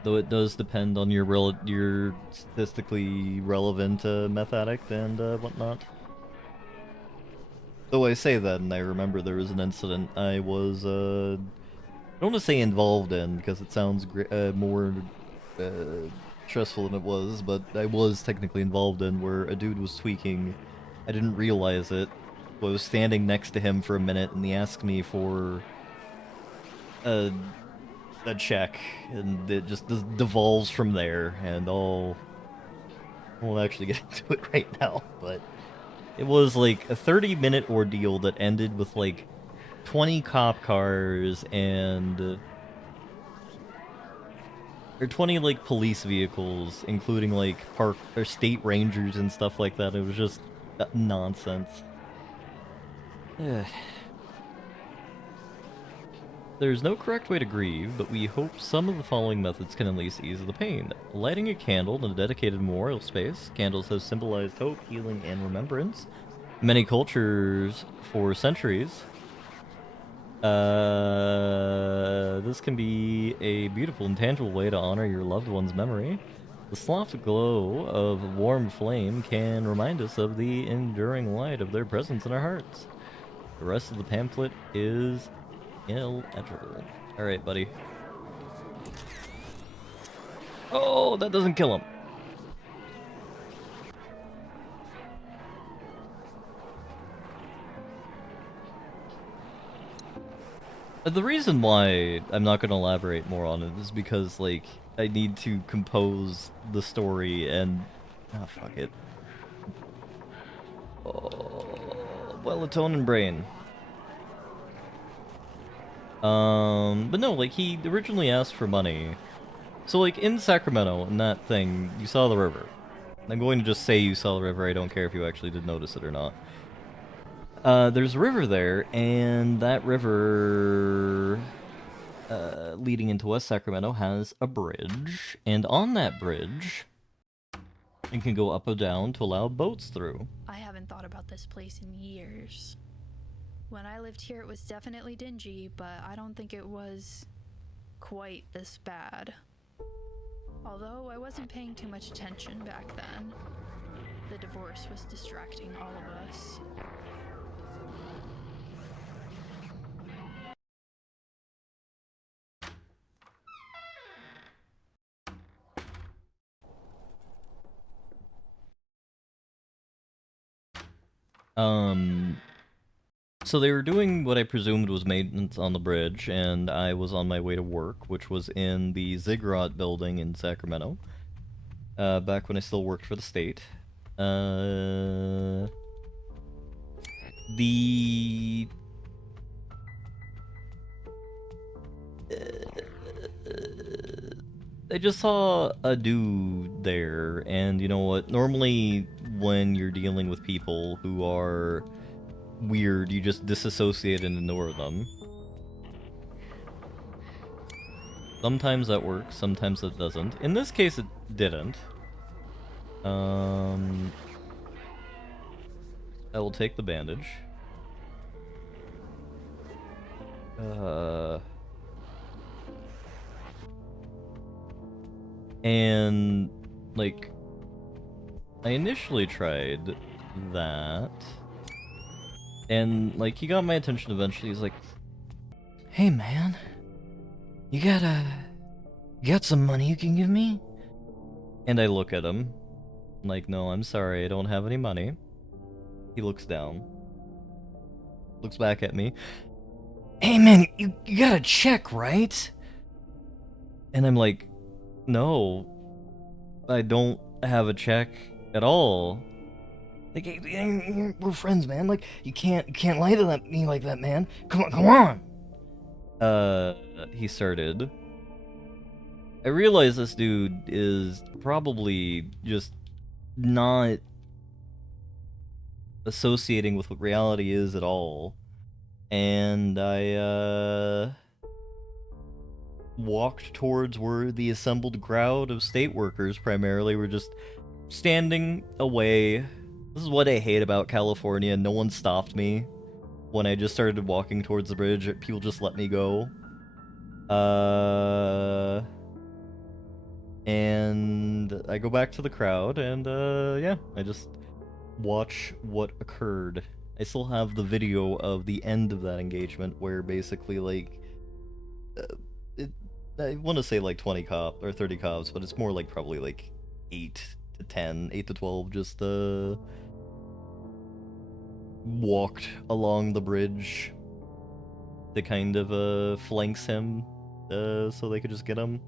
Though it does depend on your statistically relevant meth addict and whatnot. Though I say that, and I remember there was an incident I was, I don't want to say involved in, because it sounds more stressful than it was, but I was technically involved in, where a dude was tweaking. I didn't realize it. I was standing next to him for a minute, and he asked me for a check, and it just devolves from there, and I'll actually get into it right now, but it was like a 30-minute ordeal that ended with like 20 cop cars and or 20 like police vehicles, including like park or state rangers and stuff like that. It was just nonsense. There's no correct way to grieve, but we hope some of the following methods can at least ease the pain. Lighting a candle in a dedicated memorial space. Candles have symbolized hope, healing, and remembrance. Many cultures for centuries. This can be a beautiful and tangible way to honor your loved one's memory. The soft glow of warm flame can remind us of the enduring light of their presence in our hearts. The rest of the pamphlet is illegible. Alright, buddy. Oh, that doesn't kill him. The reason why I'm not going to elaborate more on it is because, like, I need to compose the story and... Ah, fuck it. Oh, melatonin brain. But no, like, he originally asked for money. So, like, in Sacramento, in that thing, you saw the river. I'm going to just say you saw the river, I don't care if you actually did notice it or not. There's a river there, and that river... leading into West Sacramento has a bridge, and on that bridge, it can go up or down to allow boats through. I haven't thought about this place in years. When I lived here, it was definitely dingy, but I don't think it was quite this bad. Although I wasn't paying too much attention back then. The divorce was distracting all of us. So they were doing what I presumed was maintenance on the bridge, and I was on my way to work, which was in the Ziggurat building in Sacramento. Back when I still worked for the state. The... I just saw a dude there, and you know what? Normally, when you're dealing with people who are weird, you just disassociate and ignore them. Sometimes that works, sometimes it doesn't. In this case, it didn't. I will take the bandage. And, like, I initially tried that. And, like, he got my attention eventually. He's like, "Hey, man, you got some money you can give me?" And I look at him. I'm like, "No, I'm sorry, I don't have any money." He looks down. Looks back at me. "Hey, man, you got a check, right?" And I'm like, "No, I don't have a check at all." Like, hey, we're friends, man. Like, you can't lie to me like that, man. Come on. He started. I realize this dude is probably just not associating with what reality is at all. And I, walked towards where the assembled crowd of state workers primarily were just standing away. This is what I hate about California. No one stopped me when I just started walking towards the bridge. People just let me go. And I go back to the crowd, and yeah, I just watch what occurred. I still have the video of the end of that engagement where basically, like, it, I want to say like 20 cops or 30 cops, but it's more like probably like 8 to 10, 8 to 12 just walked along the bridge to kind of flanks him so they could just get him.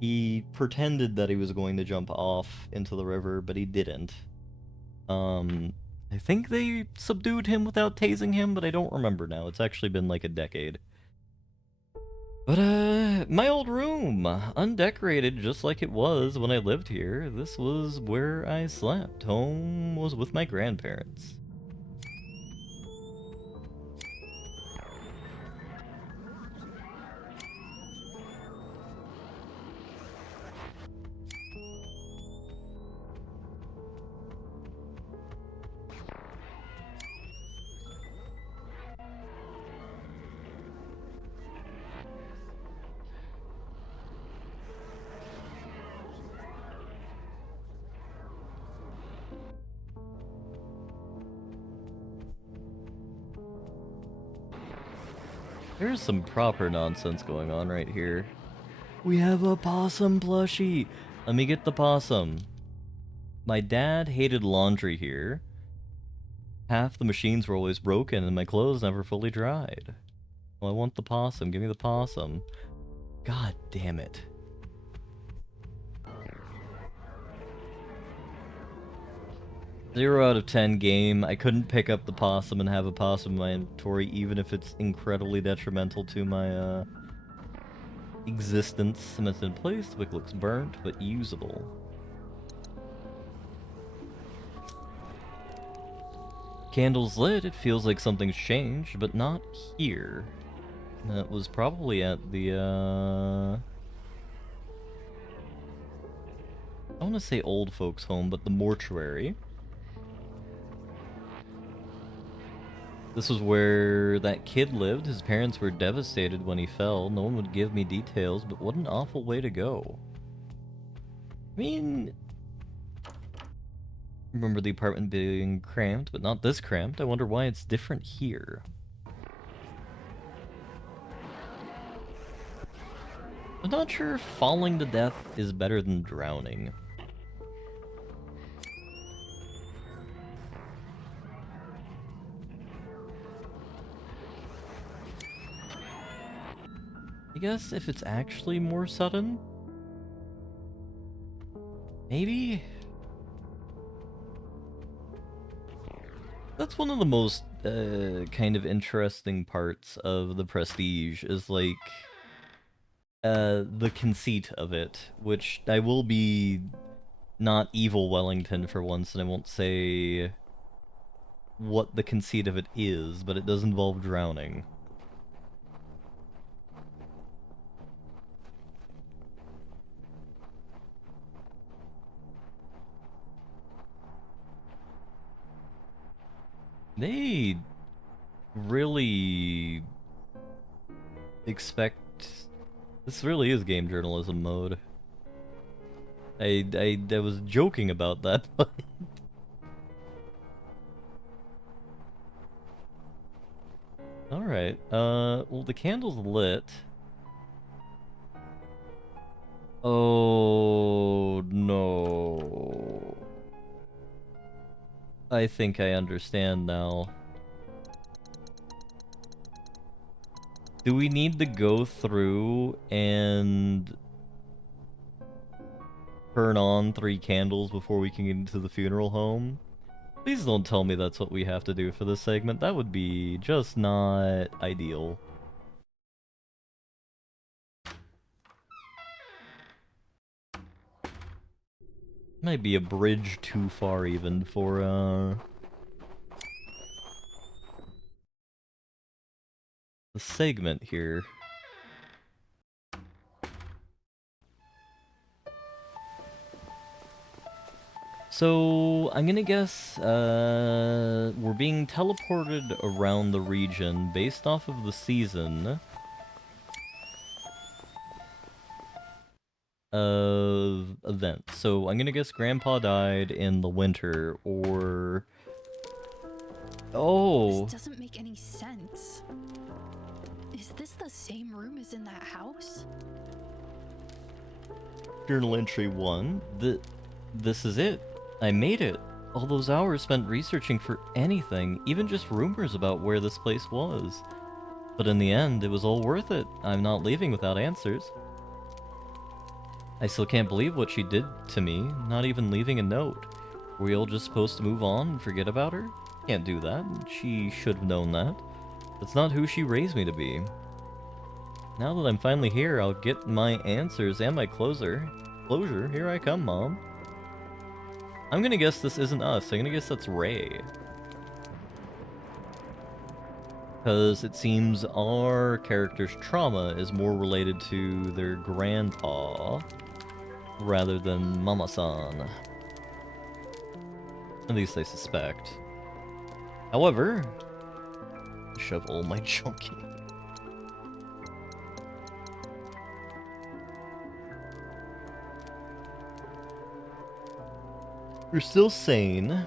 He pretended that he was going to jump off into the river, but he didn't. I think they subdued him without tasing him, but I don't remember now. It's actually been like a decade. But, my old room, undecorated just like it was when I lived here. This was where I slept. Home was with my grandparents. There's some proper nonsense going on right here. We have a possum plushie! Let me get the possum. My dad hated laundry here. Half the machines were always broken and my clothes never fully dried. Well, I want the possum. Give me the possum. God damn it. Zero out of 10 game. I couldn't pick up the possum and have a possum in my inventory, even if it's incredibly detrimental to my, existence. Cement's in place. The wick looks burnt, but usable. Candles lit. It feels like something's changed, but not here. That was probably at the, I want to say old folks' home, but the mortuary. This was where that kid lived. His parents were devastated when he fell. No one would give me details, but what an awful way to go. I mean, remember the apartment being cramped, but not this cramped. I wonder why it's different here. I'm not sure if falling to death is better than drowning. I guess if it's actually more sudden? Maybe? That's one of the most, kind of interesting parts of the Prestige, is like, the conceit of it, which I will be not evil Wellington for once, and I won't say what the conceit of it is, but it does involve drowning. They really expect... This really is game journalism mode. I was joking about that, but... Alright, well the candle's lit. Oh, no. I think I understand now. Do we need to go through and turn on 3 candles before we can get into the funeral home? Please don't tell me that's what we have to do for this segment. That would be just not ideal. Might be a bridge too far even for, the segment here. So, I'm gonna guess, we're being teleported around the region based off of the season of events. So, I'm gonna guess Grandpa died in the winter, or... Oh! This doesn't make any sense. Is this the same room as in that house? Journal entry 1. This is it. I made it. All those hours spent researching for anything, even just rumors about where this place was. But in the end, it was all worth it. I'm not leaving without answers. I still can't believe what she did to me, not even leaving a note. Were we all just supposed to move on and forget about her? Can't do that. She should have known that. That's not who she raised me to be. Now that I'm finally here, I'll get my answers and my closure. Here I come, Mom. I'm gonna guess this isn't us. I'm gonna guess that's Ray. Because it seems our character's trauma is more related to their grandpa rather than Mama-san. At least I suspect. However, shove all my junk in. We're still sane.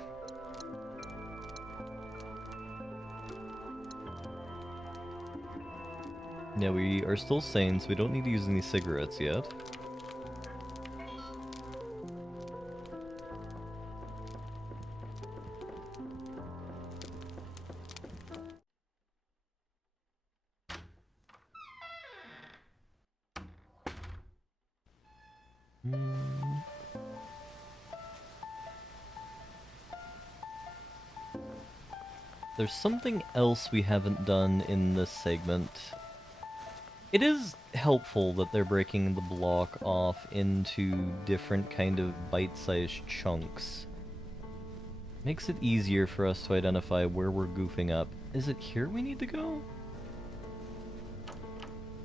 Yeah, we are still sane, so we don't need to use any cigarettes yet. There's something else we haven't done in this segment. It is helpful that they're breaking the block off into different kind of bite-sized chunks. Makes it easier for us to identify where we're goofing up. Is it here we need to go?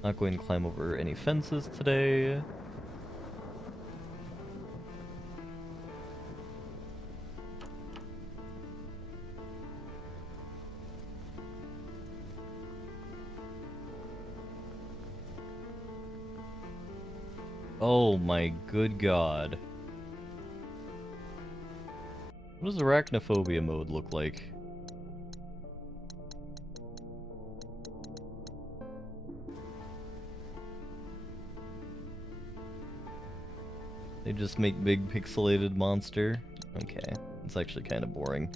Not going to climb over any fences today. Oh my good god. What does arachnophobia mode look like? They just make big pixelated monster? Okay, it's actually kind of boring.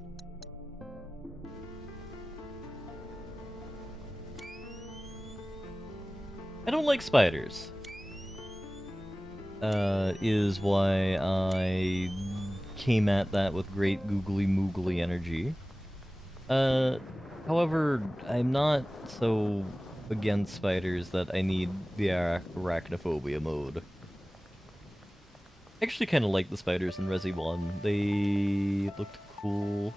I don't like spiders. Is why I came at that with great googly moogly energy. However, I'm not so against spiders that I need the arachnophobia mode. I actually kind of like the spiders in Resi 1. They looked cool.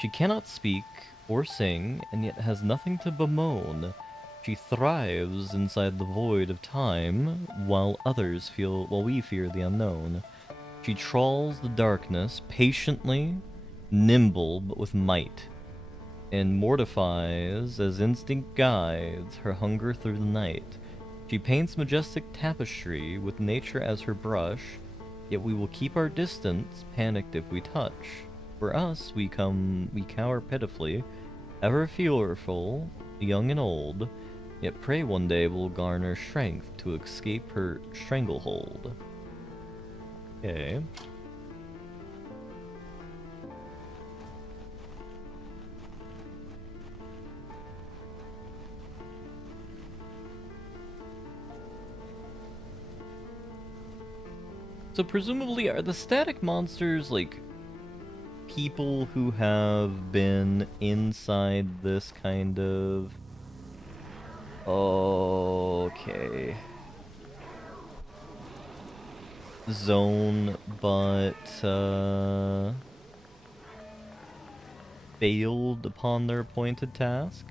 She cannot speak or sing, and yet has nothing to bemoan. She thrives inside the void of time, while we fear the unknown. She trawls the darkness patiently, nimble but with might, and mortifies as instinct guides her hunger through the night. She paints majestic tapestry with nature as her brush, yet we will keep our distance, panicked if we touch. For us, we cower pitifully, ever fearful, young and old, yet pray one day we'll garner strength to escape her stranglehold. Okay. So presumably, are the static monsters, like, people who have been inside this kind of... Okay. Zone, but, failed upon their appointed task?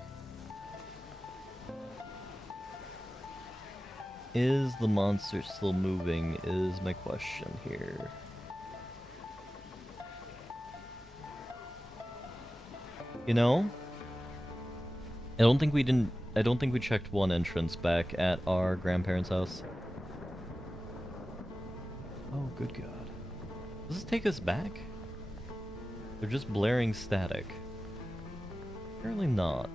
Is the monster still moving, is my question here. You know? I don't think we checked one entrance back at our grandparents' house. Oh, good god. Does this take us back? They're just blaring static. Apparently not.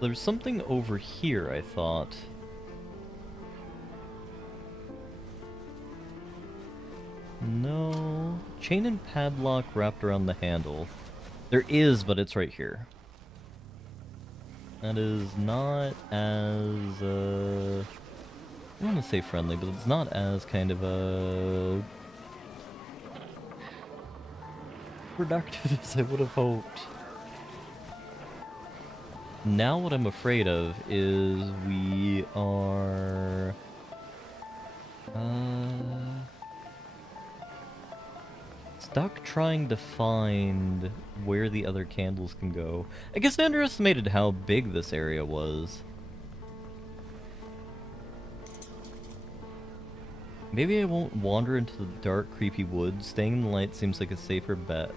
There's something over here, I thought. No. Chain and padlock wrapped around the handle. There is, but it's right here. That is not as, I don't want to say friendly, but it's not as kind of, productive as I would have hoped. Now what I'm afraid of is we are... stuck trying to find where the other candles can go. I guess I underestimated how big this area was. Maybe I won't wander into the dark, creepy woods. Staying in the light seems like a safer bet.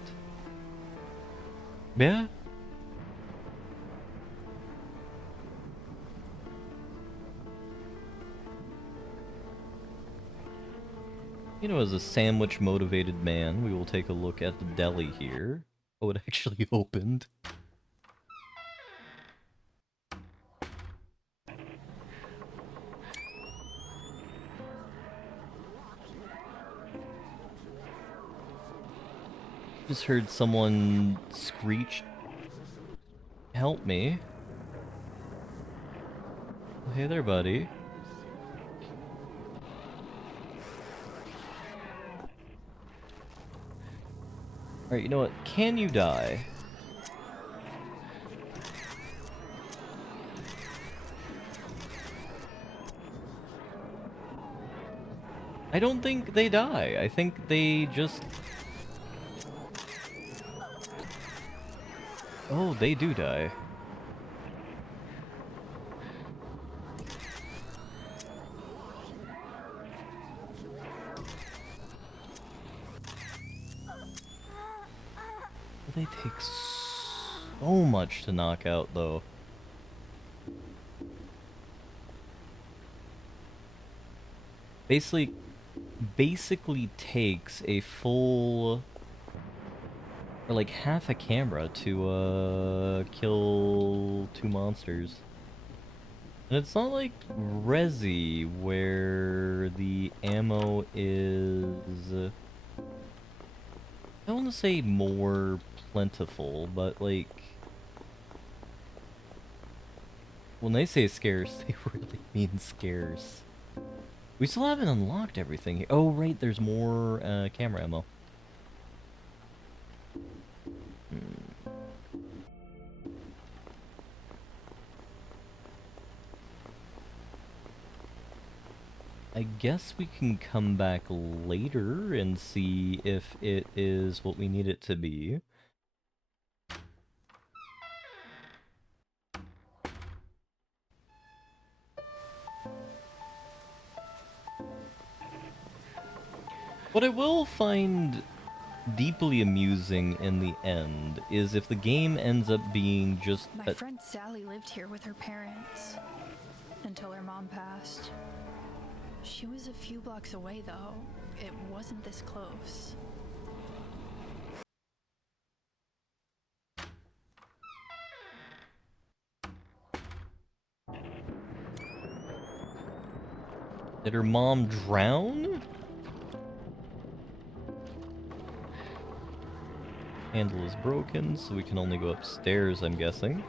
Yeah? You know, as a sandwich-motivated man, we will take a look at the deli here. Oh, it actually opened. Just heard someone screech, "Help me." Oh, hey there, buddy. Alright, you know what? Can you die? I don't think they die. I think they just... Oh, they do die. They take so much to knock out, though. Basically takes a full... or like half a camera to, kill 2 monsters. And it's not like Resi, where the ammo is... I don't want to say more plentiful, but like... when they say scarce, they really mean scarce. We still haven't unlocked everything. Oh, right, there's more camera ammo. Hmm. I guess we can come back later and see if it is what we need it to be. What I will find deeply amusing in the end is if the game ends up being just My friend Sally lived here with her parents until her mom passed. She was a few blocks away, though. It wasn't this close. Did her mom drown? Handle is broken, so we can only go upstairs, I'm guessing.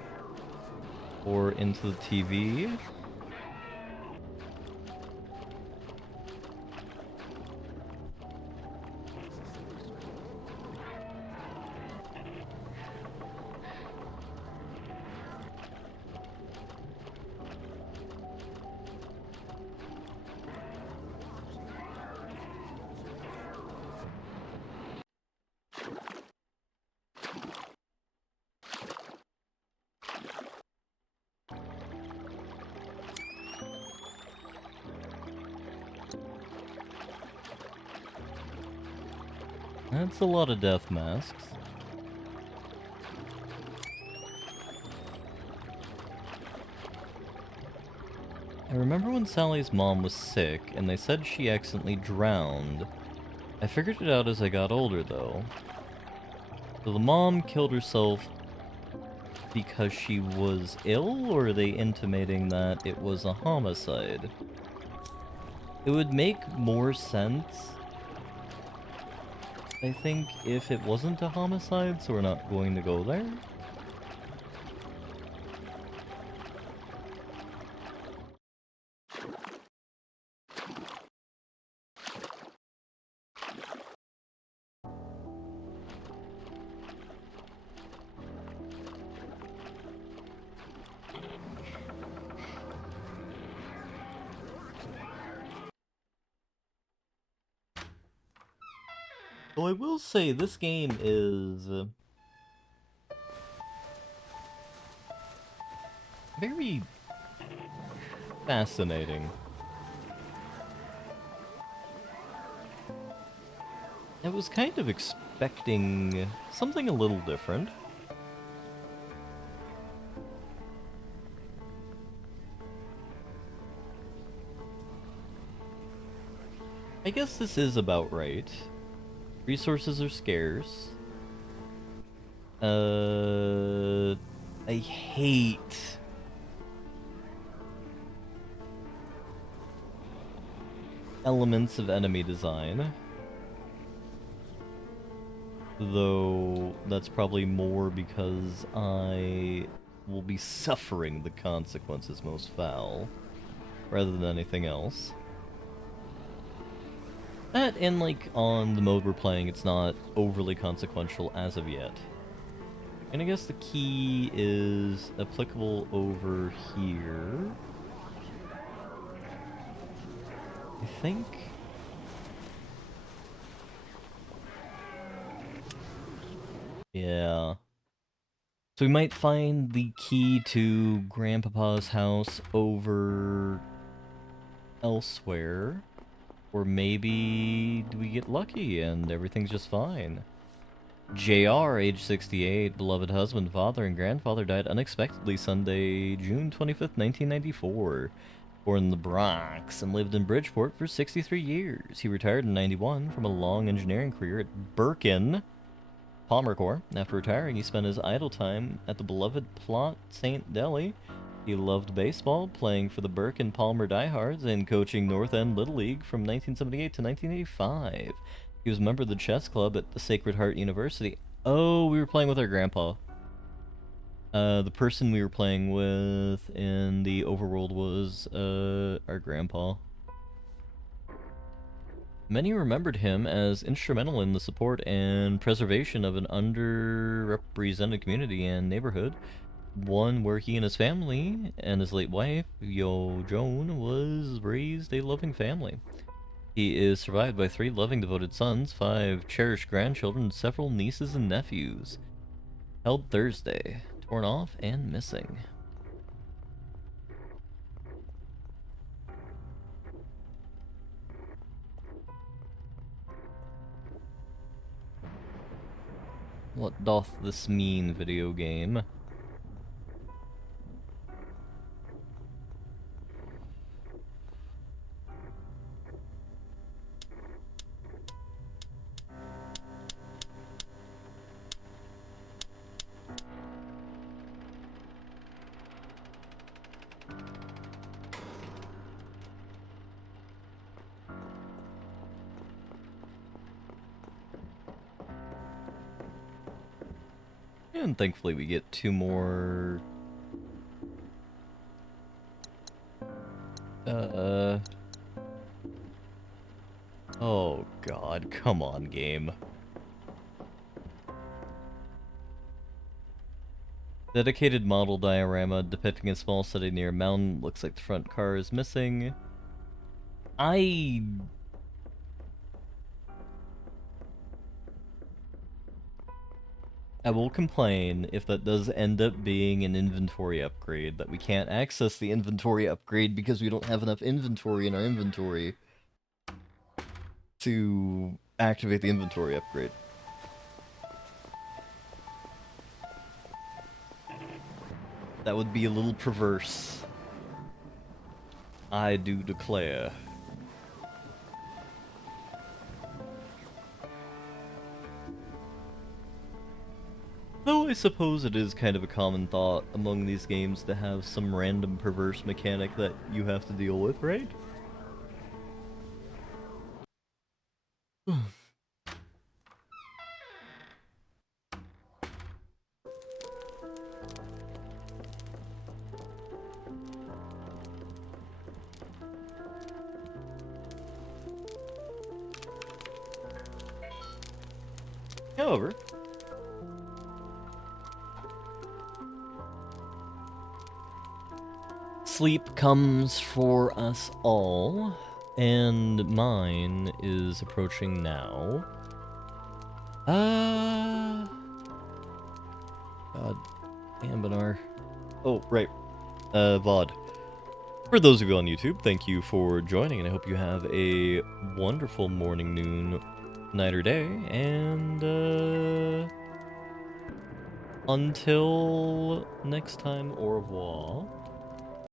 Or into the TV. That's a lot of death masks. I remember when Sally's mom was sick, and they said she accidentally drowned. I figured it out as I got older, though. So the mom killed herself because she was ill, or are they intimating that it was a homicide? It would make more sense, I think, if it wasn't a homicide, so we're not going to go there. Well, I will say this game is very fascinating. I was kind of expecting something a little different. I guess this is about right. Resources are scarce. I hate elements of enemy design. Though that's probably more because I will be suffering the consequences most foul, rather than anything else. That, and like, on the mode we're playing, it's not overly consequential as of yet. And I guess the key is applicable over here. I think. Yeah. So we might find the key to Grandpapa's house over elsewhere. Or maybe do we get lucky and everything's just fine? JR, age 68, beloved husband, father, and grandfather died unexpectedly Sunday, June 25th, 1994. Born in the Bronx and lived in Bridgeport for 63 years. He retired in 91 from a long engineering career at Birkin Palmer Corps. After retiring, he spent his idle time at the beloved Plot St. Deli. He loved baseball, playing for the Burke and Palmer Diehards, and coaching North End Little League from 1978 to 1985. He was a member of the chess club at the Sacred Heart University. Oh, we were playing with our grandpa. The person we were playing with in the overworld was, our grandpa. Many remembered him as instrumental in the support and preservation of an underrepresented community and neighborhood, one where he and his family and his late wife, Yo Joan, was raised a loving family. He is survived by 3 loving, devoted sons, 5 cherished grandchildren, and several nieces and nephews. Held Thursday, torn off and missing. What doth this mean, video game? And thankfully we get 2 more... Oh god, come on, game. Dedicated model diorama depicting a small city near a mountain. Looks like the front car is missing. I will complain if that does end up being an inventory upgrade, that we can't access the inventory upgrade because we don't have enough inventory in our inventory to activate the inventory upgrade. That would be a little perverse. I do declare. Though I suppose it is kind of a common thought among these games to have some random perverse mechanic that you have to deal with, right? However, sleep comes for us all, and mine is approaching now. God damn, Benar. Oh, right. VOD. For those of you on YouTube, thank you for joining, and I hope you have a wonderful morning, noon, night or day, and until next time, au revoir.